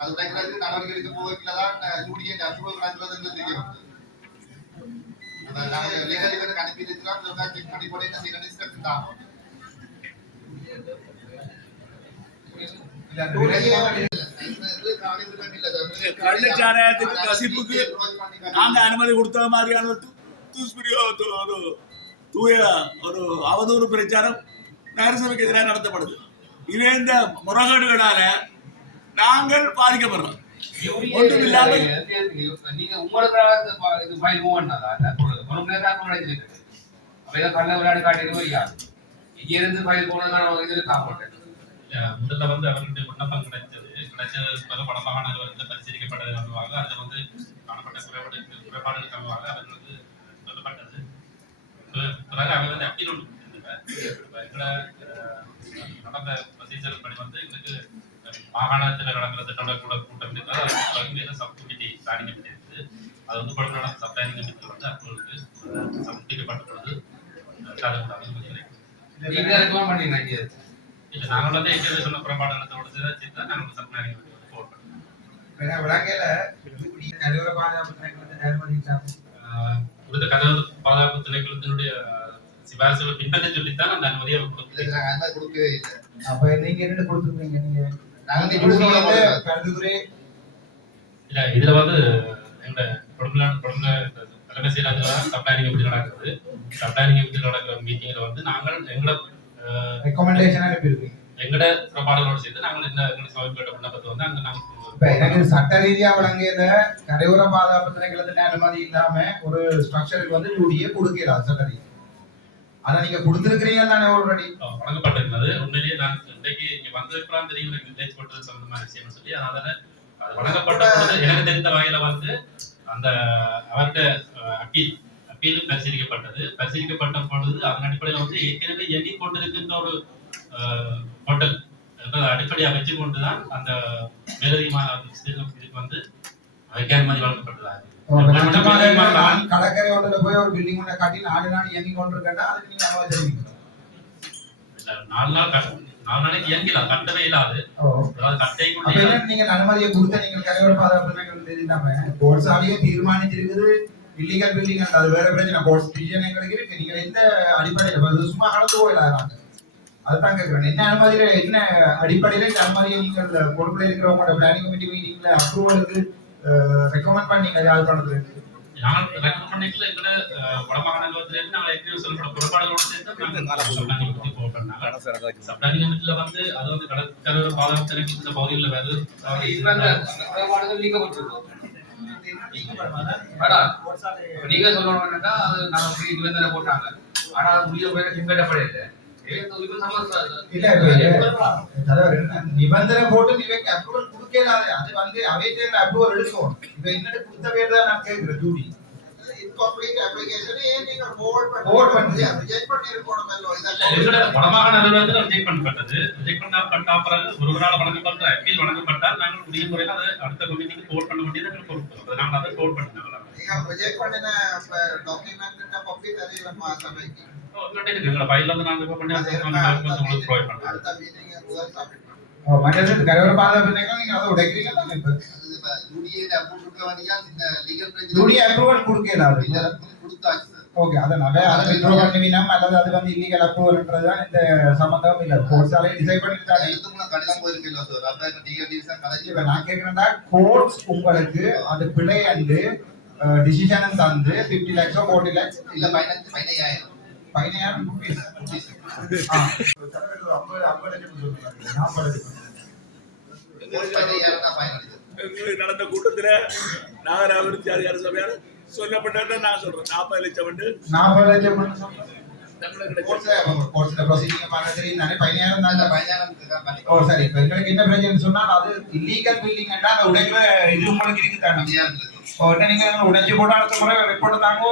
அது உடைக்கிறதுக்கு நடவடிக்கைக்கு போவதில்தான் யூடிஏ அப்ரூவல் நடத்துறதுன்னு தெரிய வந்தது. நாங்கள் லீகல் இவருக்கு அனுப்பி இருக்கிறோம். செக் பண்ணி போட என்ன செய்யணும் இன்ஸ்ட்ரக்ஷன் தான். கள்ளச்சாராயத்துக்கு கசிப்புக்கு நாங்க அனுமதி கொடுத்த மாதிரியான தூய ஒரு அவதூறு பிரச்சாரம் நகரசபைக்கு எதிராக நடத்தப்படுது. இவை இந்த முறைகேடுகளால நாங்கள் பாதிக்கப்படுறோம். ஒன்றும் இல்லாமல் நீங்க உங்களுக்கு ஃபைல் மூவ் பண்ணாதா ஒரு கள்ள விளையாடு காட்டி இங்க இருந்து ஃபைல் போனதுக்கான இது காப்பாற்று. முதல்ல வந்து அவர்களுடைய விண்ணப்பம் கிடைச்ச பல படமாகாணங்கள் வந்து பரிசீலிக்கப்பட்டது காரணமாக அதில் வந்து காணப்பட்ட குறைபாடுகள் காரணமாக அவர்கள் வந்து சொல்லப்பட்டது. பிறகு அவங்க வந்து அப்பீல் ஒன்று எங்களை நடந்த ப்ரொசீஜர் படி வந்து எங்களுக்கு மாகாணத்தில் நடக்கிற திட்டங்களோட கூட்டம் இருக்கிறது. சப் கமிட்டி பிளானிங் கமிட்டி இருக்குது. அது வந்து குழந்தை சப் பிளானிங் கமிட்டியில் வந்து அவர்களுக்கு சமர்ப்பிக்கப்பட்ட பொழுது நாங்கள் வந்து எங்கே சொன்ன குறைபாடுகளோட சேர்த்து தான் நாங்கள் சப் பிளானிங் கமிட்டி போட் கொடுத்த கதவு பாதுகாப்பு திணைக்களத்தினுடைய சிபாரிசுகளை பின்பற்ற சொல்லித்தான் அந்த அனுமதியை கொடுக்கவே இல்லை. அப்ப நீங்க என்ன கொடுத்துருக்கீங்க? இல்ல இதுல வந்து எங்க தலைமை செயலாளர் சப்ளைனிங் எப்படி நடக்குது. சப்ளைனிங் எப்படி நடக்கிற மீட்டிங்ல வந்து நாங்கள் எங்களோட ரெக்கமெண்டேஷன் அனுப்பியிருக்கீங்க. எங்களோட புறப்பாடுகளோடு சேர்த்து நாங்கள் இந்த சமர்ப்பிட்ட விண்ணப்பத்தை வந்து அங்க நாங்கள் எனக்கு சட்ட ரீதியா வழங்கிய கரையோர பாதுகாப்பு திணைக்களத்தின் அனுமதி இல்லாம ஒரு ஸ்ட்ரக்சருக்கு வந்து யூடிஏ கொடுக்கிறார் சட்ட ரீதியா. ஆனா நீங்க கொடுத்திருக்கிறீங்க தானே ஆல்ரெடி வழங்கப்பட்டிருக்கிறது. உண்மையிலேயே நான் இன்றைக்கு இங்க வந்திருக்கலாம் தெரியும் எனக்கு வில்லேஜ் போட்டது சம்பந்தமான விஷயம் சொல்லி அதனால அது வழங்கப்பட்ட பொழுது எனக்கு தெரிந்த வகையில வந்து அந்த அவருடைய அப்பீலும் பரிசீலிக்கப்பட்ட பொழுது அதன் அடிப்படையில் வந்து ஏற்கனவே இயங்கிக் கொண்டிருக்கின்ற ஒரு ஹோட்டல் என்பதை அடிப்படையாக வச்சு கொண்டுதான் அந்த மேலதிகமான இதுக்கு வந்து அதுக்கு அனுமதி வழங்கப்பட்டதாக. கடற்கரை ஹோட்டல்ல போய் ஒரு பில்டிங் ஒண்ணு காட்டி 4 நாள் இயங்கி கொண்டிருக்கா அதுக்கு நீங்க அனுமதி தருவீங்க? 4 நாளைக்கு இயங்கலாம், கட்டவே இல்லாது. அதாவது கட்டை நீங்க அனுமதியை கொடுத்த நீங்கள் கரையோர பாதுகாப்பு தெரியாம கோர்ட்ஸாலேயே தீர்மானிச்சிருக்குது இல்லீகல் பில்டிங் அது வேற பிரச்சனை. கோர்ட்ஸ் டிசிஷன் எங்களுக்கு இருக்கு. நீங்க எந்த அடிப்படையில் சும்மா கடந்து போயிடாங்க அதுதான் கேட்கிறேன். என்ன அனுமதியில என்ன அடிப்படையில இந்த அனுமதியை நீங்கள் பொறுப்புல இருக்கிறவங்களோட பிளானிங் கமிட்டி மீட்டிங்ல அப்ரூவலுக்கு ரெக்கமெண்ட் பண்ணீங்க யார் பண்றது? நாங்கள் ரெக்கமெண்ட் பண்ணிக்கல. எங்களை வடமாகாண நிலத்திலிருந்து நாங்கள் எத்தனையோ சொல்லப்பட புறப்பாடுகளோட சேர்த்து சப்ளானிகமிட்டில வந்து அது வந்து கடற்கரை பாதுகாப்பு இந்த பகுதிகளில் வருது. நீங்க சொல்லணும்னா அது நாங்க நிபந்தனை போட்டாங்க. ஆனா அது முடிய போய் பின்பற்றப்படல. நிபந்தனை போட்டு நீங்க அப்ரூவல் கொடுக்கலாது. அது வந்து அவைத்தே அப்ரூவல் எடுக்கணும். இப்ப என்னது கொடுத்த பேர் தான் நான் கேக்குறேன் டியூட்டி. இன்கம்ப்ளீட் அப்ளிகேஷன் ஏன் நீங்க ஹோல்ட் பண்ணி ரிஜெக்ட் பண்ணி இருக்கணும்ல இதெல்லாம். எங்கட வடமாகாண நிறுவனத்தில் ரிஜெக்ட் பண்ணப்பட்டது. ரிஜெக்ட் பண்ண பிறகு ஒருவரால் வழங்கப்பட்ட அப்பீல் வழங்கப்பட்டால் நாங்கள் உரிய முறையில் அதை அடுத்த கமிட்டிக்கு போர்ட் பண்ண வேண்டியது எங்களுக்கு பொறுப்பு. நாங்கள் அதை போர்ட் பண்ணினாங்க. நீங்க ரிஜெக்ட் பண்ணின டாக்குமெண்ட் காப்பி தரீங்களா சபைக்கு? எங்களோட ஃபைல்ல வந்து நாங்க இப்ப பண்ணி அதை உங்களுக்கு ப்ரொவைட் பண்றோம். அடுத்த மீட்டிங் முதல் சப்மிட் மற்றது கரையோர பாதுகாப்பு நீங்க அதை உடைக்கிறீங்க தானே? இப்ப யூடிஏ அப்ரூவ் கொடுக்க வந்தீங்க இந்த லீகல் பிரச்சனை யூடிஏ அப்ரூவல் கொடுக்கலாது. கொடுத்தாச்சு சார். ஓகே அதனால அதை வித்ட்ரா பண்ணுவீனா அல்லது அது வந்து இல்லீகல் அப்ரூவல்ன்றது தான் இந்த சம்பந்தம் இல்ல. கோர்ட்ஸாலே டிசைட் பண்ணிட்டாங்க. எழுத்து மூலம் கடிதம் போயிருக்கீங்களா சார்? அப்ப லீகல் டிசிஷன் கலைஞ்சு இப்ப நான் கேக்குறேன்னா கோர்ட்ஸ் உங்களுக்கு அது பிழை அண்டு டிசிஷன் தந்து 50 lakhs 40 lakhs இல்ல 15,000 நடந்த கூட்டத்துல நாகராவிருத்தி அதிகார சபையால் சொல்லப்பட்டது நான் சொல்றேன் 40 லட்சம் வந்து 40 லட்சம் எங்களுக்கு என்ன பிரச்சனை சொன்னா அது இல்லீகல் பில்டிங் உடைக்கிற இது உங்களுக்கு இருக்குதானே நீங்க உடைச்சு போட்டு அடுத்த முறை ரிப்போர்ட் தாங்க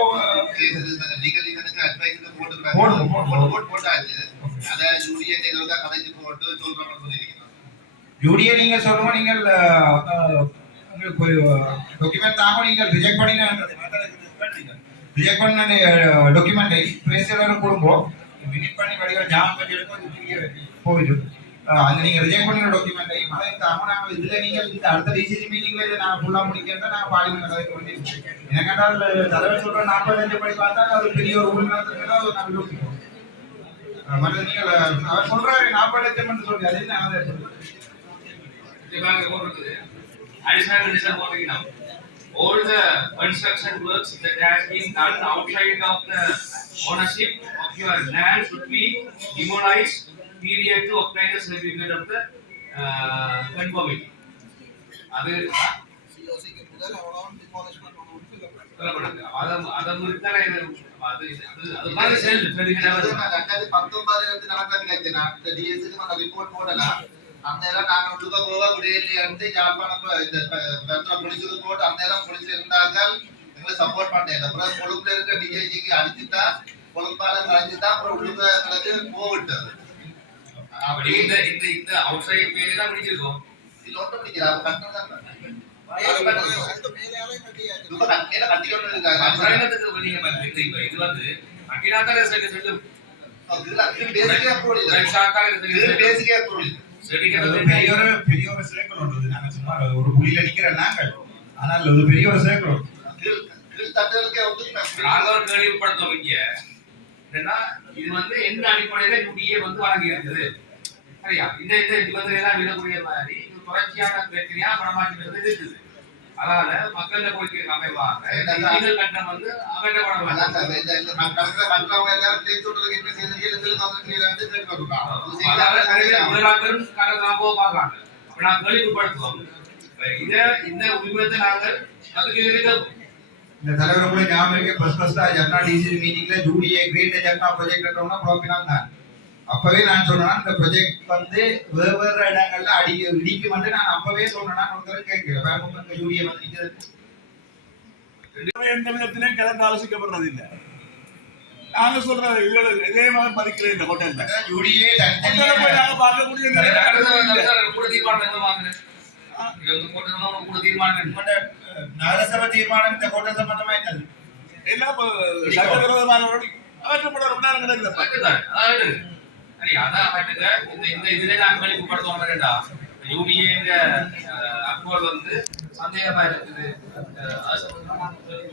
யூடிஏ நீங்க சொல்லுவோம் நீங்கள் டாக்குமெண்ட் தாங்க நீங்கள் ரிஜெக்ட் பண்ணி ரிஜெக்ட் பண்ண டாக்குமெண்ட் பிரேசரோட கொடுப்போம் வினிட் பண்ணி வடிவ ஜாம் பண்ணி எடுக்கும் போயிடும். அந்த நீங்க ரிஜெக்ட் பண்ணின டாக்குமெண்டை அதை தாங்க நாங்கள் இதுல நீங்கள் இந்த அடுத்த டிசிசி மீட்டிங்ல இதை நான் ஃபுல்லா முடிக்கிறேன் நான் பார்லிமெண்ட் கதைக்கு வேண்டி எனக்கென்றால் தலைவர் சொல்ற 40 லட்சம் படி பார்த்தா அது பெரிய ஒரு உரிமையாளர் நாங்கள் யோசிப்போம். மற்ற நீங்கள் அவர் சொல்றாரு 40 லட்சம் சொல்லி அது என்ன ஆதாரம்? additional condition போட்டீங்கன்னா all the construction works that has been done outside of the ownership of your land should be demolished period to obtain the certificate of the conformity. அது COC க்கு முதல்ல அவ்வளவு demolish பண்ணனும்னு சொல்லப்படுது. அத முறித்தாலே அது மாதிரி செல் certificate 2019 இருந்து நடக்கிறது நான் இந்த டிஎஸ்சி க்கு நான் ரிப்போர்ட் போடலாம். அந்நேரம் நாங்கள் உள்ள போக விடையிலிருந்து யாழ்ப்பாணம் இந்த போலீஸுக்கு போட்டு அந்நேரம் போலீஸ் இருந்தார்கள் எங்களை சப்போர்ட் பண்ணேன். அப்புறம் கொழும்புல இருக்க டிஐஜிக்கு அடிச்சுட்டா கொழும்பால கலைஞ்சுட்டா அப்புறம் உள்ளுக்கு எங்களுக்கு போவிட்டது. அப்படி இந்த அவுட் சைடு மேலே தான் பிடிச்சிருக்கோம். இது ஒன்றும் பிடிக்கல கட்டணம் தான் இது வந்து அகிலாத்தால செல்லு பேசிக்கே அப்ரூவல் பெரிய ஒரு சேர்க்கல் உண்டு. நாங்க சும்மா ஒரு புள்ளியில நிக்கிறேன் நாங்கள், ஆனால் ஒரு பெரிய ஒரு சேர்க்கல் உண்டு. நாங்க ஒரு தெளிவுபடுத்தோம் இங்க என்னன்னா இது வந்து எந்த அடிப்படையில யூடிஏ வந்து வழங்கி இருக்குது சரியா? இந்த நிபந்தனை எல்லாம் விடக்கூடிய மாதிரி இது தொடர்ச்சியான பிரச்சனையா பணமாக்கி இருக்குது. அதனால மக்கள் கோரிக்கை அமைவாங்க லீகல் கட்டம் வந்து பாக்குறாங்க. நாங்கள் கேள்விப்படுத்துவோம் இந்த உரிமத்தை நாங்கள் அதுக்கு இருக்க இந்த தலைவரை கூட ஞாபகம் இருக்கு. ஃபர்ஸ்டா ஜப்னா டிசிசி மீட்டிங்ல ஜூடிஏ கிரேட் ஜப்னா ப்ராஜெக்ட் குழப்பினால் தான் அப்பவே நான் சொன்னேன் இந்த ப்ராஜெக்ட் வந்து வேறு இடங்கள்ல இடிக்கும் வந்து நான் அப்பவே சொன்னேன். ஒருத்தர் கேட்கிறேன் ஜூடிஏ வந்து எந்த விதத்திலையும் கலந்து ஆலோசிக்கப்படுறது இல்லை. நாங்க சொல்றது இதே மாதிரி மதிக்கிறேன். இந்த ஹோட்டல்ல ஜூடிஏ போய் நாங்க பார்க்கக்கூடிய நகரசபை தீர்மானம் இந்த ஹோட்டல் சம்பந்தமா என்னது எல்லாம் சட்டவிரோதமான அவற்றப்பட ரொம்ப நேரம் கிடக்குது. இந்த இதுல நாங்க வெளிப்படுத்தோம்டா யூடிஏ அப்ரூவல் வந்து சந்தேகமா இருக்குது.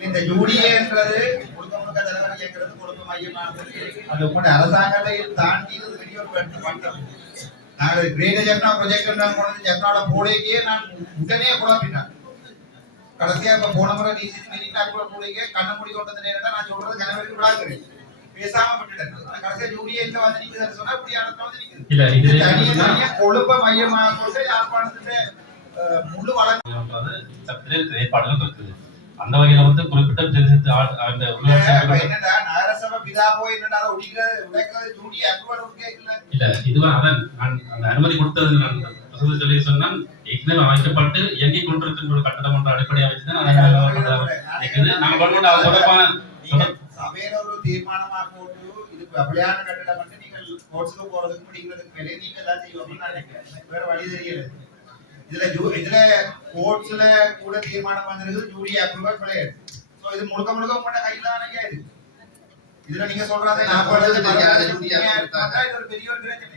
இந்த யூடிஏன்றது முழுக்க முழுக்க தலைவர் இயக்கிறது கொடுக்க மையமானது. அது உங்களுடைய அரசாங்கத்தை தாண்டி வெளியோர் பண்றது. நாங்கள் கிரேட் ஜப்னா ப்ராஜெக்ட் போனது ஜப்னாவோட போடைக்கே நான் உடனே குழப்பினேன். கடைசியா இப்ப போன முறை டிசிசி மீட்டிங் கூட போடைக்கே கண்ண மூடி கொண்டது நேரம் நான் சொல்றது கணவருக்கு விடாக்கிறேன் பேசாம விட்டுட்டேன். கடைசியா யூடிஏ இந்த வந்து நீங்க சொன்னா இப்படி அடுத்த வந்து நீங்க இல்ல இது தனியா கொழுப்ப மையமா போட்டு யாழ்ப்பாணத்துல முழு வளர்ச்சி ஏற்பாடுகள் இருக்குது. அந்த வகையில வந்து குறிப்பிட்ட அந்த என்னடா நகரசபை பிதாவோ என்னடா உடைக்கிறது ஜூடி அப்ரூவல் கேட்கல. இல்ல இதுவா அதான் நான் அந்த அனுமதி கொடுத்தது நான் சொல்லி சொன்னால் ஏற்கனவே அமைக்கப்பட்டு இயங்கிக் கொண்டிருக்கின்ற கட்டடம் ஒன்று அடிப்படையாக வச்சுதான் நாங்கள் சபையில ஒரு தீர்மானமா போட்டு இது அப்படியான கட்டடம் வந்து நீங்கள் கோர்ட்ஸ்க்கு போறதுக்கு முடிக்கிறதுக்கு மேலே நீங்க தான் செய்வோம்னு நான் நினைக்கிறேன். வேற வழி தெரியல. இதுல கோர்ட்ஸ்ல கூட தீர்மானம் வந்திருக்கு ஜூடி அப்ரூவல் கிடையாது. சோ இது முழுக்க முழுக்க உங்களோட கையில தான் இருக்குது. இதுல நீங்க சொல்றதை நான் போறது இது ஒரு பெரிய ஒரு பிரச்சனை.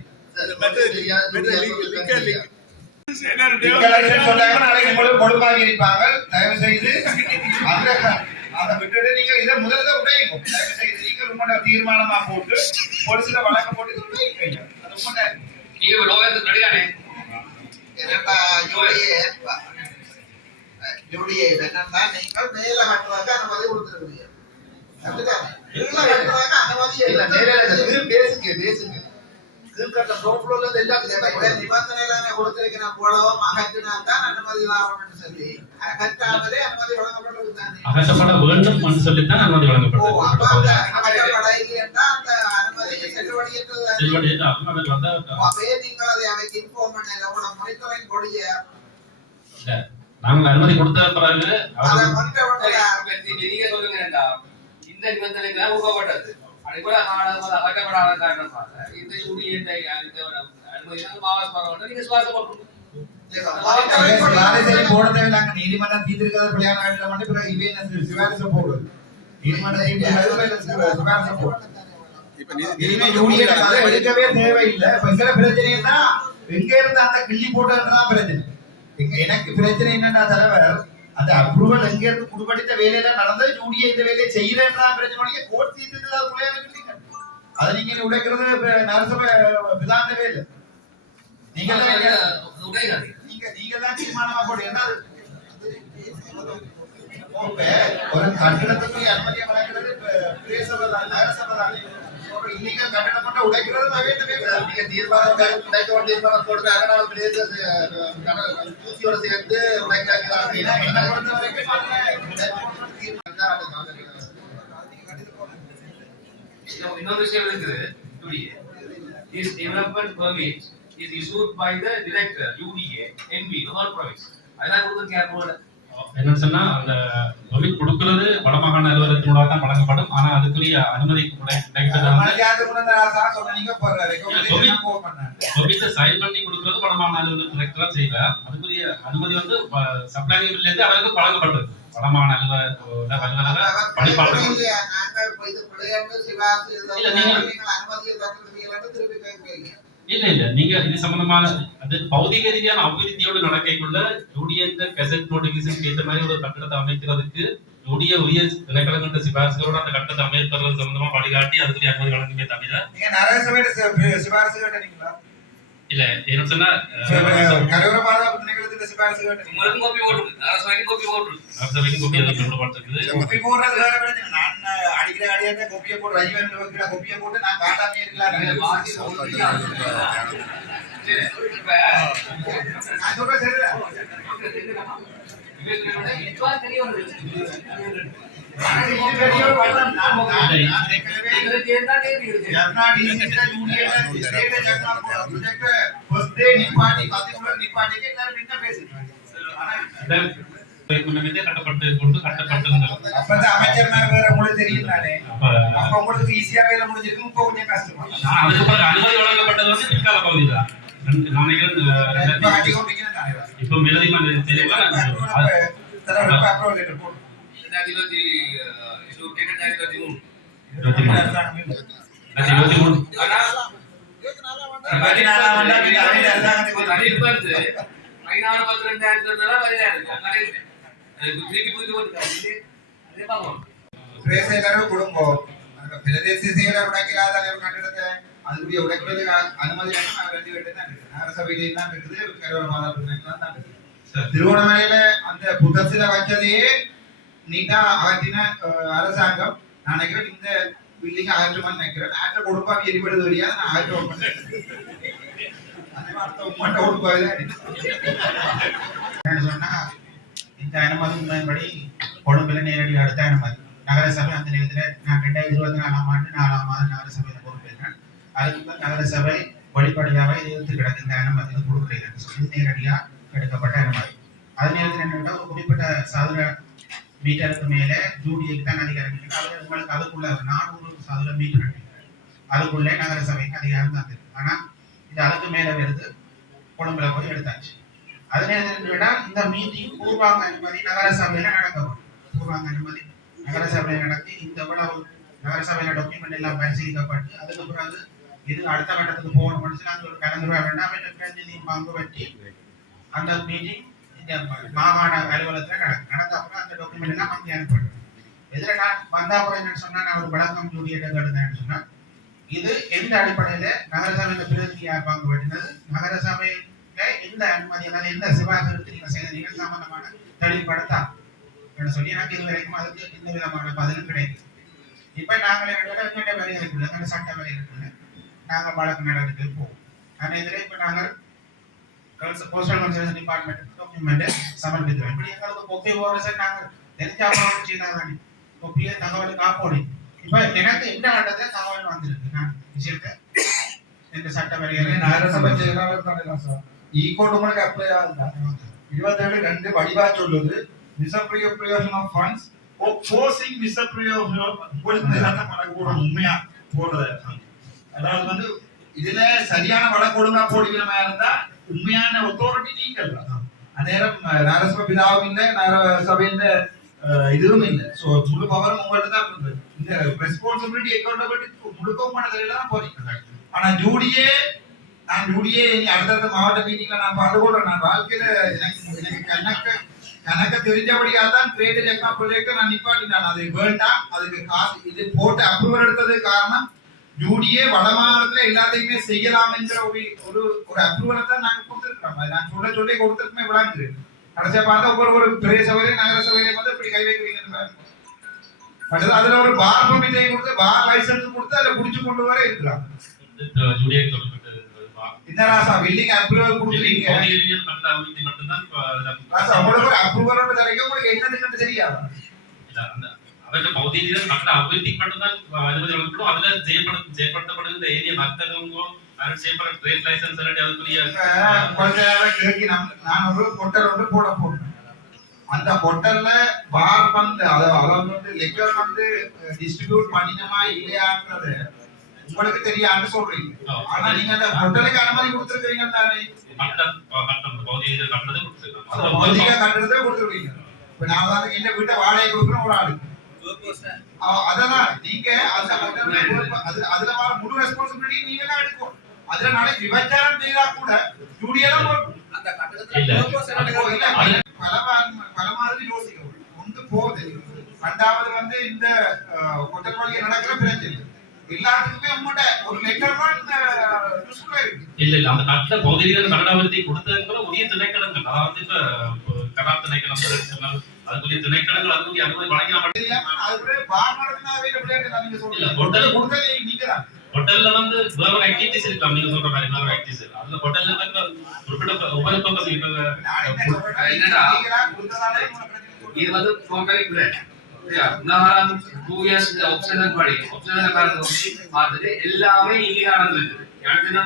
கொடுப்பாக இருப்பாங்க. தயவு செய்து அதை விட்டுட்டு நீங்க இதை முதல்ல உடையுங்க. தயவு செய்து நீங்க உங்களோட தீர்மானமா போட்டு பொலிசில வழக்கம் போட்டு உடையுங்க. அது உங்களோட நீங்க லோகத்துக்கு ரெடியானே என்னடா யூடிஏ என்னன்னா நீங்கள் மேல கட்டுவாங்க அனுமதி கொடுத்துருக்கீங்க. நிபந்தனையில கொடுத்திருக்கிற போலவும் அகற்றினால்தான் அனுமதி ஆகும் சொல்லி அகற்றாமலே அனுமதி வழங்கப்பட்டிருக்காங்க. அகற்றப்பட வேண்டும் சொல்லித்தான் அனுமதி வழங்கப்பட்டது. அகற்றப்படையில் என்றால் அந்த அனுமதி செல்லுபடியற்றது. அப்பவே நீங்கள் அதை அவைக்கு இன்ஃபார்ம் பண்ணல உங்களோட மானிட்டரிங் கொடிய நாங்கள் அனுமதி கொடுத்த பிறகு அதை மானிட்டர் பண்ணல. நீங்க சொல்லுங்க இந்த நிபந்தனைகளை உருவாக்கப்பட்டது அதுபோல அகற்றப்படாத காரணமாக இந்த யூடிஏ அனுமதி மாவட்ட நீங்க சுவாசம் போட்டு போட தேவையில்லை. நீதிமன்றம் தீர்த்திருக்கிறது பிள்ளையான ஆட்கள் மட்டும் பிறகு இவே சிபாரிசு போடுறது. நீதிமன்றம் சிபாரிசு போடுறது. இனிமே யூனியன் அதை எடுக்கவே தேவையில்லை. சில பிரச்சனை தான் எங்க இருந்து அந்த கிள்ளி போட்டதுதான் பிரச்சனை. எனக்கு பிரச்சனை என்னன்னா தலைவர் அந்த அப்ரூவல் எங்க இருந்து குடும்படித்த வேலையில நடந்தது யூடிஏ இந்த வேலையை செய்யலன்றதான் பிரச்சனை. கோர்ட் தீர்த்தது அது பிள்ளையா இருக்கீங்க. அதை நீங்க உடைக்கிறது நரசபை விதாந்தவே இல்லை. நீங்க தான் தீர்மானமா போடு. என்ன ஒரு கட்டிடத்துக்கு அனுமதியை வழங்குறது பிரேசபை தான் நகரசபை தான். இல்லீகல் கட்டடம் மட்டும் உடைக்கிறது நீங்க தீர்மானம் போடுறது அதனால தூசியோட சேர்த்து உடைக்கிறாங்க. என்ன பொறுத்த வரைக்கும் இன்னொரு விஷயம் இருக்குது. This development permit is issued by the director UDA NB North Province. அதான் கொடுத்திருக்காங்க. என்ன சொன்னா அந்த பெர்மிட் கொடுக்கிறது வடமாகாண அலுவலகத்தினூடாக தான் வழங்கப்படும். ஆனா அதுக்குரிய அனுமதி சைன் பண்ணி கொடுக்கிறது வடமாகாண அலுவலகத்துல செய்வார். அதுக்குரிய அனுமதி வந்து சப்ளைல இருந்து அவருக்கு வழங்கப்படுது. வடமாகாண அலுவலக பணிப்பாளர்கள் இல்ல இல்ல நீங்க இது சம்பந்தமான அது பௌதிக ரீதியான அபிவிருத்தியோடு நடக்கைக்குள்ள யூடிஎன் கெசட் நோட்டிபிகேஷன் ஏற்ற மாதிரி ஒரு கட்டடத்தை அமைக்கிறதுக்கு யூடிஏ உரிய திணைக்களங்கிற சிபாரிசுகளோட அந்த கட்டடத்தை அமைப்பது சம்பந்தமா வழிகாட்டி அதுக்குரிய அனுமதி வழங்குமே தவிர சிபாரிசு கேட்டீங்களா? இல்ல என்ன சொன்னா கரையோர பாதுகாப்பு திணைக்களத்துல சிபாரிசு கேட்டீங்க. கோப்பி போட்டு அரசாங்க கோப்பி போட்டு கோப்பி போடுறது வேற பிரச்சனை. நான் அடிக்கிற அடியாட்ட கோப்பியை போட்டு ரஜிவன் வைக்கிற கோப்பியை போட்டு நான் காட்டாமே இருக்கலாம். நான் சொல்றேன் சரி. கட்டப்பட்டு கொண்டு கட்டப்பட்டிருந்தது. அப்பதான் அமைச்சர் வேற உங்களுக்கு தெரியும் தானே. அப்ப உங்களுக்கு ஈஸியா வேலை முடிஞ்சிருக்கு. இப்ப கொஞ்சம் கஷ்டமா. அதுக்கு பிறகு அனுமதி வழங்கப்பட்டது வந்து பிற்கால பகுதி தான். இப்ப மேலதிகமா தெளிவா குடும்பம் பிரதேச செயலர் உடைக்கிறாத கட்டிடத்தை அதுக்குரிய உடைக்கிறது அனுமதி நகரசபையிலேயும் தான் இருக்குது. கருவூர் மாதாபுரம் தான் இருக்குது. திருவண்ணாமலையில அந்த புத்தகத்துல வச்சதையே நீட்டா அகற்றின அரசாங்கம். நான் நினைக்கிறேன் இந்த பில்டிங் அகற்றுமான்னு நினைக்கிறேன். ஆற்ற கொடுப்பா எரிபடுது வழியா நான் அகற்றுவோம் சொன்னா இந்த அனுமதி முறைப்படி கொழும்புல நேரடி அடுத்த அனுமதி நகரசபை அந்த நேரத்தில் நான் 2024ஆம் ஆண்டு 4ஆம் மாதம் நகரசபையில பொறுப்பேற்றேன். அதுக்கு நகரசபை வெளிப்படையாக எதிர்த்து கிடக்கு இந்த அனுமதி கொடுக்குறீங்கன்னு சொல்லி நேரடியா எடுக்கப்பட்ட அனுமதி. அதே நேரத்தில் என்ன ஒரு குறிப்பிட்ட சதுர மீட்டருக்கு மேலே ஜூடிக்கு தான் அதிகாரம் இருக்கு. அது உங்களுக்கு அதுக்குள்ள 400 சதுர மீட்டர் அதுக்குள்ளே நகரசபைக்கு அதிகாரம் தான் இருக்கு. ஆனா இது அதுக்கு மேல வருது கொழும்புல போய் எடுத்தாச்சு. அதே நேரத்தில் இந்த மீட்டிங் பூர்வாங்க அனுமதி நகரசபையில நடக்கும். பூர்வாங்க அனுமதி நகரசபையில நடத்தி இந்த இவ்வளவு நகரசபையில டாக்குமெண்ட் எல்லாம் பரிசீலிக்கப்பட்டு அதுக்கு பிறகு இது அடுத்த கட்டத்துக்கு போகணும்னு சொல்லி அந்த ஒரு கலந்துரை வேண்டாம் பிரதிநிதியும் பங்கு பற்றி அந்த மீட்டிங் இந்த மாகாண அலுவலகத்துல நடந்த அப்புறம் அந்த டாக்குமெண்ட் எல்லாம் வந்து அனுப்பப்படும். இதுல நான் வந்த அப்புறம் என்னன்னு சொன்னா நான் ஒரு விளக்கம் ஜூடியிட்ட எடுத்தேன்னு சொன்னா இது எந்த அடிப்படையில நகரசபையில பிரதிநிதியாக பங்கு பற்றினது நகரசபையில எந்த அனுமதி அதாவது எந்த சிபாரிசு நீங்க செய்தீங்க சம்பந்தமான தெளிவுபடுத்தா சொல்லி எனக்கு இது வரைக்கும் அதுக்கு எந்த விதமான பதிலும் கிடைக்கும். இப்ப நாங்களே எந்த வேலை இருக்குல்ல அந்த சட்ட வேலை இருக்குல்ல நாங்கள் வழக்கு நடவடிக்கை போவோம். அதே இதில் இப்ப நாங்கள் போஸ்டல் கன்சர்வேஷன் டிபார்ட்மெண்ட் டாக்குமெண்ட் சமர்ப்பிக்கிறோம். இப்படி எங்களுக்கு கொப்பி ஓரசன் நாங்கள் தெரிஞ்சாமல் செய்தாங்க கொப்பியை தகவல் காப்போடி. இப்ப எனக்கு என்ன கட்டத்துல தகவல் வந்திருக்கு நான் விஷயத்தை இந்த சட்ட வரையறை நகரசபை செயலாளர் தான் சார் ஈகோட் உங்களுக்கு அப்ளை ஆகுதா 27 வடிவா சொல்லுது misappropriation of funds or forcing misappropriation உண்மையா போடுறது. அதாவது வந்து இதுல சரியான வழக்கு ஒழுங்கா போடுகிறமா இருந்தா உண்மையான அத்தாரிட்டி நீங்கள் அந்நேரம் நகரசபை பிதாவும் இல்லை நகரசபையின் இதுவும் இல்லை. ஸோ முழு பவரும் உங்கள்ட்ட தான் இருந்தது. இந்த ரெஸ்பான்சிபிலிட்டி அக்கௌண்டபிலிட்டி முழுக்கவும் பண்ணதில் தான் போறீங்க. ஆனா ஜூடியே அடுத்தடுத்த மாவட்ட மீட்டிங்ல நான் பாடுபடுறேன். நான் வாழ்க்கையில எனக்கு கணக்க தெரிஞ்சபடியா தான் கிரேட்டர் எக்கா ப்ராஜெக்ட் நான் நிப்பாட்டினேன். அது வேண்டாம் அதுக்கு காசு இது போட்டு அப்ரூவல் எடுத்தது காரணம் ஜூடியே வடமாநிலத்துல எல்லாத்தையுமே செய்யலாம் என்கிற ஒரு அப்ரூவலை தான் நாங்க கொடுத்துருக்கோம். நான் சொல்லி கொடுத்துருக்குமே விளாண்டு கடைசியா பார்த்தா ஒரு பெரிய சபையில நகர சபையில வந்து இப்படி கை வைக்கிறீங்கன்னு அதுல ஒரு பார் பர்மிட்டை கொடுத்து பார் லைசன்ஸ் கொடுத்து அதை குடிச்சு கொண்டு வர இருக்கிறாங்க. இன்னராசா பில்டிங் அப்ரூவல் கொடுத்துறீங்க உங்களுக்கு ஒரு அப்ரூவல் தரீங்க உங்களுக்கு என்னதுன்னு தெரியாது. அவരുടെ ഭൗതിക കട്ട അഭിവൃദ്ധി மட்டும்தான் അനുമതി വന്നിട്ടുള്ളൂ. അതിൽ ചെയ്യപ്പെടുന്ന ഏരിയ വർത്തകങ്ങളോ அது செய்யப்படுற ட்ரேட் லைசன்ஸ் அல்லது அதுக்குரிய நான் ஒரு பொட்டல் ஒன்று போட்டேன். அந்த பொட்டல்ல பார் வந்து அதாவது லிக்கர் வந்து டிஸ்ட்ரிபியூட் பண்ணினமா இல்லையான்றது உங்களுக்கு தெரியான்னு சொல்றீங்க. ஆனா நீங்க அந்த பொட்டலுக்கு அனுமதி கொடுத்துருக்கீங்க தானே ഭൗതിക கட்டணத்தை கொடுத்துருக்கீங்க. இப்ப நான் வந்து இந்த வீட்டை வாடகை கொடுக்குறேன் ஒரு ஆளுக்கு அதெல்லாம் நீங்க அதுல வர முழு ரெஸ்பான்சிபிலிட்டி நீங்க தான் எடுக்கணும். அதுல நாளைக்கு விபச்சாரம் செய்தா கூட ஜூடியெல்லாம் பல மாதிரி யோசிக்கணும். ஒன்று போகுது. ரெண்டாவது வந்து இந்த ஹோட்டல் வழியில் நடக்கிற பிரச்சனை எல்லாத்துக்குமே உங்கள்கிட்ட ஒரு லெட்டர் யூஸ்ஃபுல்லா இருக்கு. இல்ல அந்த கட்ட பகுதியில் கட்டடாபிவிருத்தி கொடுத்ததுக்குள்ள உரிய திணைக்களங்கள் அதாவது இப்ப கலா திணைக்களம் அதுக்குரிய திணைக்களங்கள் அதுக்குரிய அனுமதி வழங்கினா மட்டும் அதுக்குள்ள பார் நடத்தினாவே நீங்க சொல்றீங்க. ஹோட்டல் கொடுத்தது நீங்க தான். ஹோட்டல்ல வந்து வேற ஆக்டிவிட்டிஸ் இருக்கலாம். நீங்க சொல்ற மாதிரி வேற ஆக்டிவிட்டிஸ் அதுல ஹோட்டல்ல குறிப்பிட்ட ஒவ்வொரு பர்பஸ் என்னடா இது வந்து டோட்டலி பிளான் உதாரணம் 2 years ஆப்ஷனல் படி ஆப்ஷனல் பார்த்துட்டு எல்லாமே இல்லீகல் இருக்குது. எனக்கு என்ன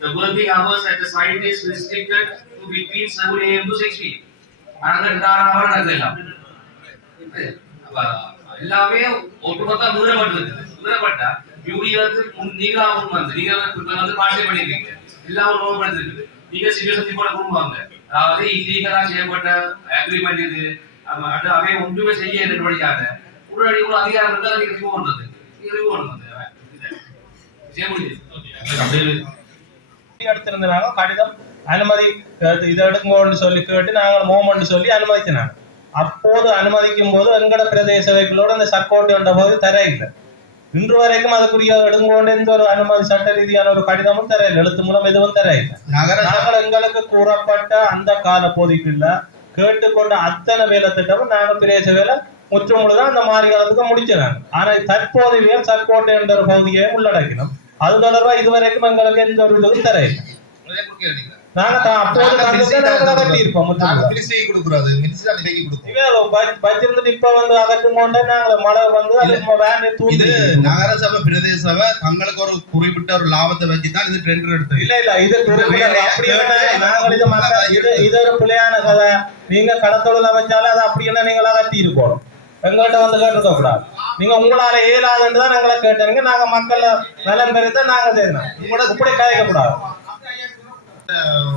the working hours at the site is restricted to between 7 AM to 6 PM. அங்க தாராளமா நடக்கலாம். எல்லாமே ஒட்டுமொத்த மீறப்பட்டா யூடியாக்கு நீங்களாவும் வந்து நீங்க வந்து பாட்டே பண்ணிருக்கீங்க. எல்லாம் நோபடுத்திருக்கு. நீங்க சிபிஎஸ்சி போட கொண்டுவாங்க. அதாவது இல்லீகலா செய்யப்பட்ட அக்ரிமெண்ட் இது அது அவை ஒன்றுமே செய்ய நடவடிக்காத உடனடி ஒரு அதிகாரம் இருந்தால் நீங்க ரிமூவ் பண்றது. நீங்க ரிமூவ் பண்ணுங்க. செய்ய முடியுது. எடுத்திருந்தாங்க கடிதம் அனுமதி இதை எடுங்கன்னு சொல்லி கேட்டு நாங்கள் மூவ்மெண்ட் சொல்லி அனுமதிச்சினாங்க. அப்போது அனுமதிக்கும் போது எங்கட பிரதேச சபைகளோட அந்த சக்கோட்டி வந்த போது தர இல்லை. இன்று வரைக்கும் அதுக்குரிய எடுங்கோண்டு எந்த ஒரு அனுமதி சட்ட ரீதியான ஒரு கடிதமும் தர இல்லை. எழுத்து மூலம் எதுவும் தர இல்லை. நாங்கள் எங்களுக்கு கூறப்பட்ட அந்த கால போதிக்குள்ள கேட்டுக்கொண்ட அத்தனை வேலை திட்டமும் நாங்கள் பிரதேச வேலை முற்றுமுழுதான் அந்த மாறி காலத்துக்கு முடிச்சினாங்க. ஆனா தற்போதையும் சக்கோட்டை என்ற ஒரு பகுதியையும் உள்ளடக்கினோம். அது தொடர்பா இதுவரைக்கும் எங்களுக்கு எந்த ஒரு இதுவும் தர இல்லை. நாங்க வச்சிருந்துட்டு இப்ப வந்து அதற்கு கொண்டு நாங்க மழை வந்து நகரசபை பிரதேச சபை தங்களுக்கு ஒரு குறிப்பிட்ட ஒரு லாபத்தை வச்சுதான் இது டெண்டர் எடுத்து இல்ல இது இது ஒரு பிள்ளையான கதை. நீங்க கடத்தொழில் அமைச்சாலும் அதை அப்படி என்ன நீங்களா கட்டி இருக்கணும். எங்கள்கிட்ட வந்து கேட்டுருக்க கூடாது. நீங்க உங்களால இயலாதுன்னு தான் எங்களை கேட்டீங்க. நாங்க மக்கள் நலன் பெருதான் நாங்க செய்யணும். உங்களோட இப்படி கதைக்க கூடாது.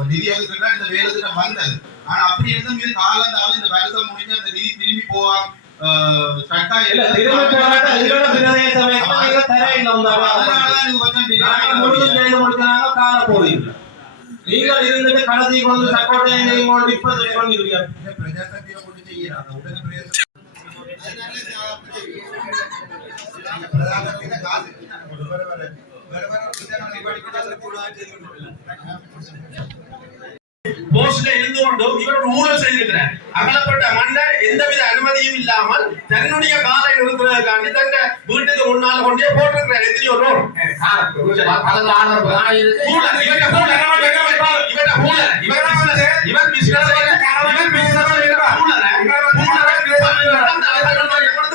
நிதி ஒதுக்கீடுனா இந்த வேலை திட்டம் வந்தது. ஆனா அப்படி இருந்தும் இது காலந்தாலும் இந்த வருஷம் முடிஞ்சு அந்த நிதி திரும்பி போவாங்க. நீங்கள் இருந்துட்டு கடைசி கொண்டு சப்போர்ட் இப்ப சொல்லிருக்கீங்க. போஸ்ட்ல இருந்து கொண்டு இவர் ஊழல் செய்திருக்கிறார். அகலப்பட்ட மண்ணை எந்தவித அனுமதியும் இல்லாமல் தன்னுடைய காலை நிறுத்துவதற்காண்டி தன் வீட்டுக்கு முன்னால கொண்டே போட்டிருக்கிறார். எத்தனையோ ரோடு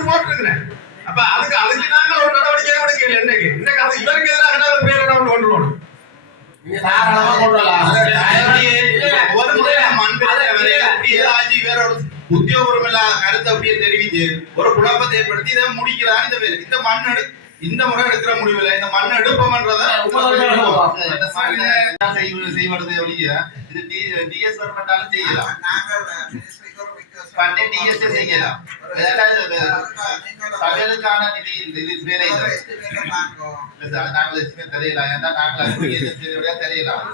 போட்டிருக்கிறேன். அப்ப அதுக்கு நாங்கள் ஒரு நடவடிக்கை கொடுக்கல. இன்னைக்கு இவருக்கு எதிராக பேர் கொண்டு போகணும். உத்தியோகபூர்வமில்லாத கருத்தை அப்படியே தெரிவித்து ஒரு குழப்பத்தை ஏற்படுத்தி இதை முடிக்கிறான். இந்த மண் இந்த முறை எடுக்கிற முடிவில் இந்த மண் எடுப்போம்ன்றதை செய்வது ஒழிய இது டிஎஸ் கவர்மெண்டாலும் செய்யலாம். டிஎஸ் செய்யலாம். சகலுக்கான நிதி வேலை நாங்கள் தெரியலாம். ஏன்னா நாங்கள் தெரியலாம்.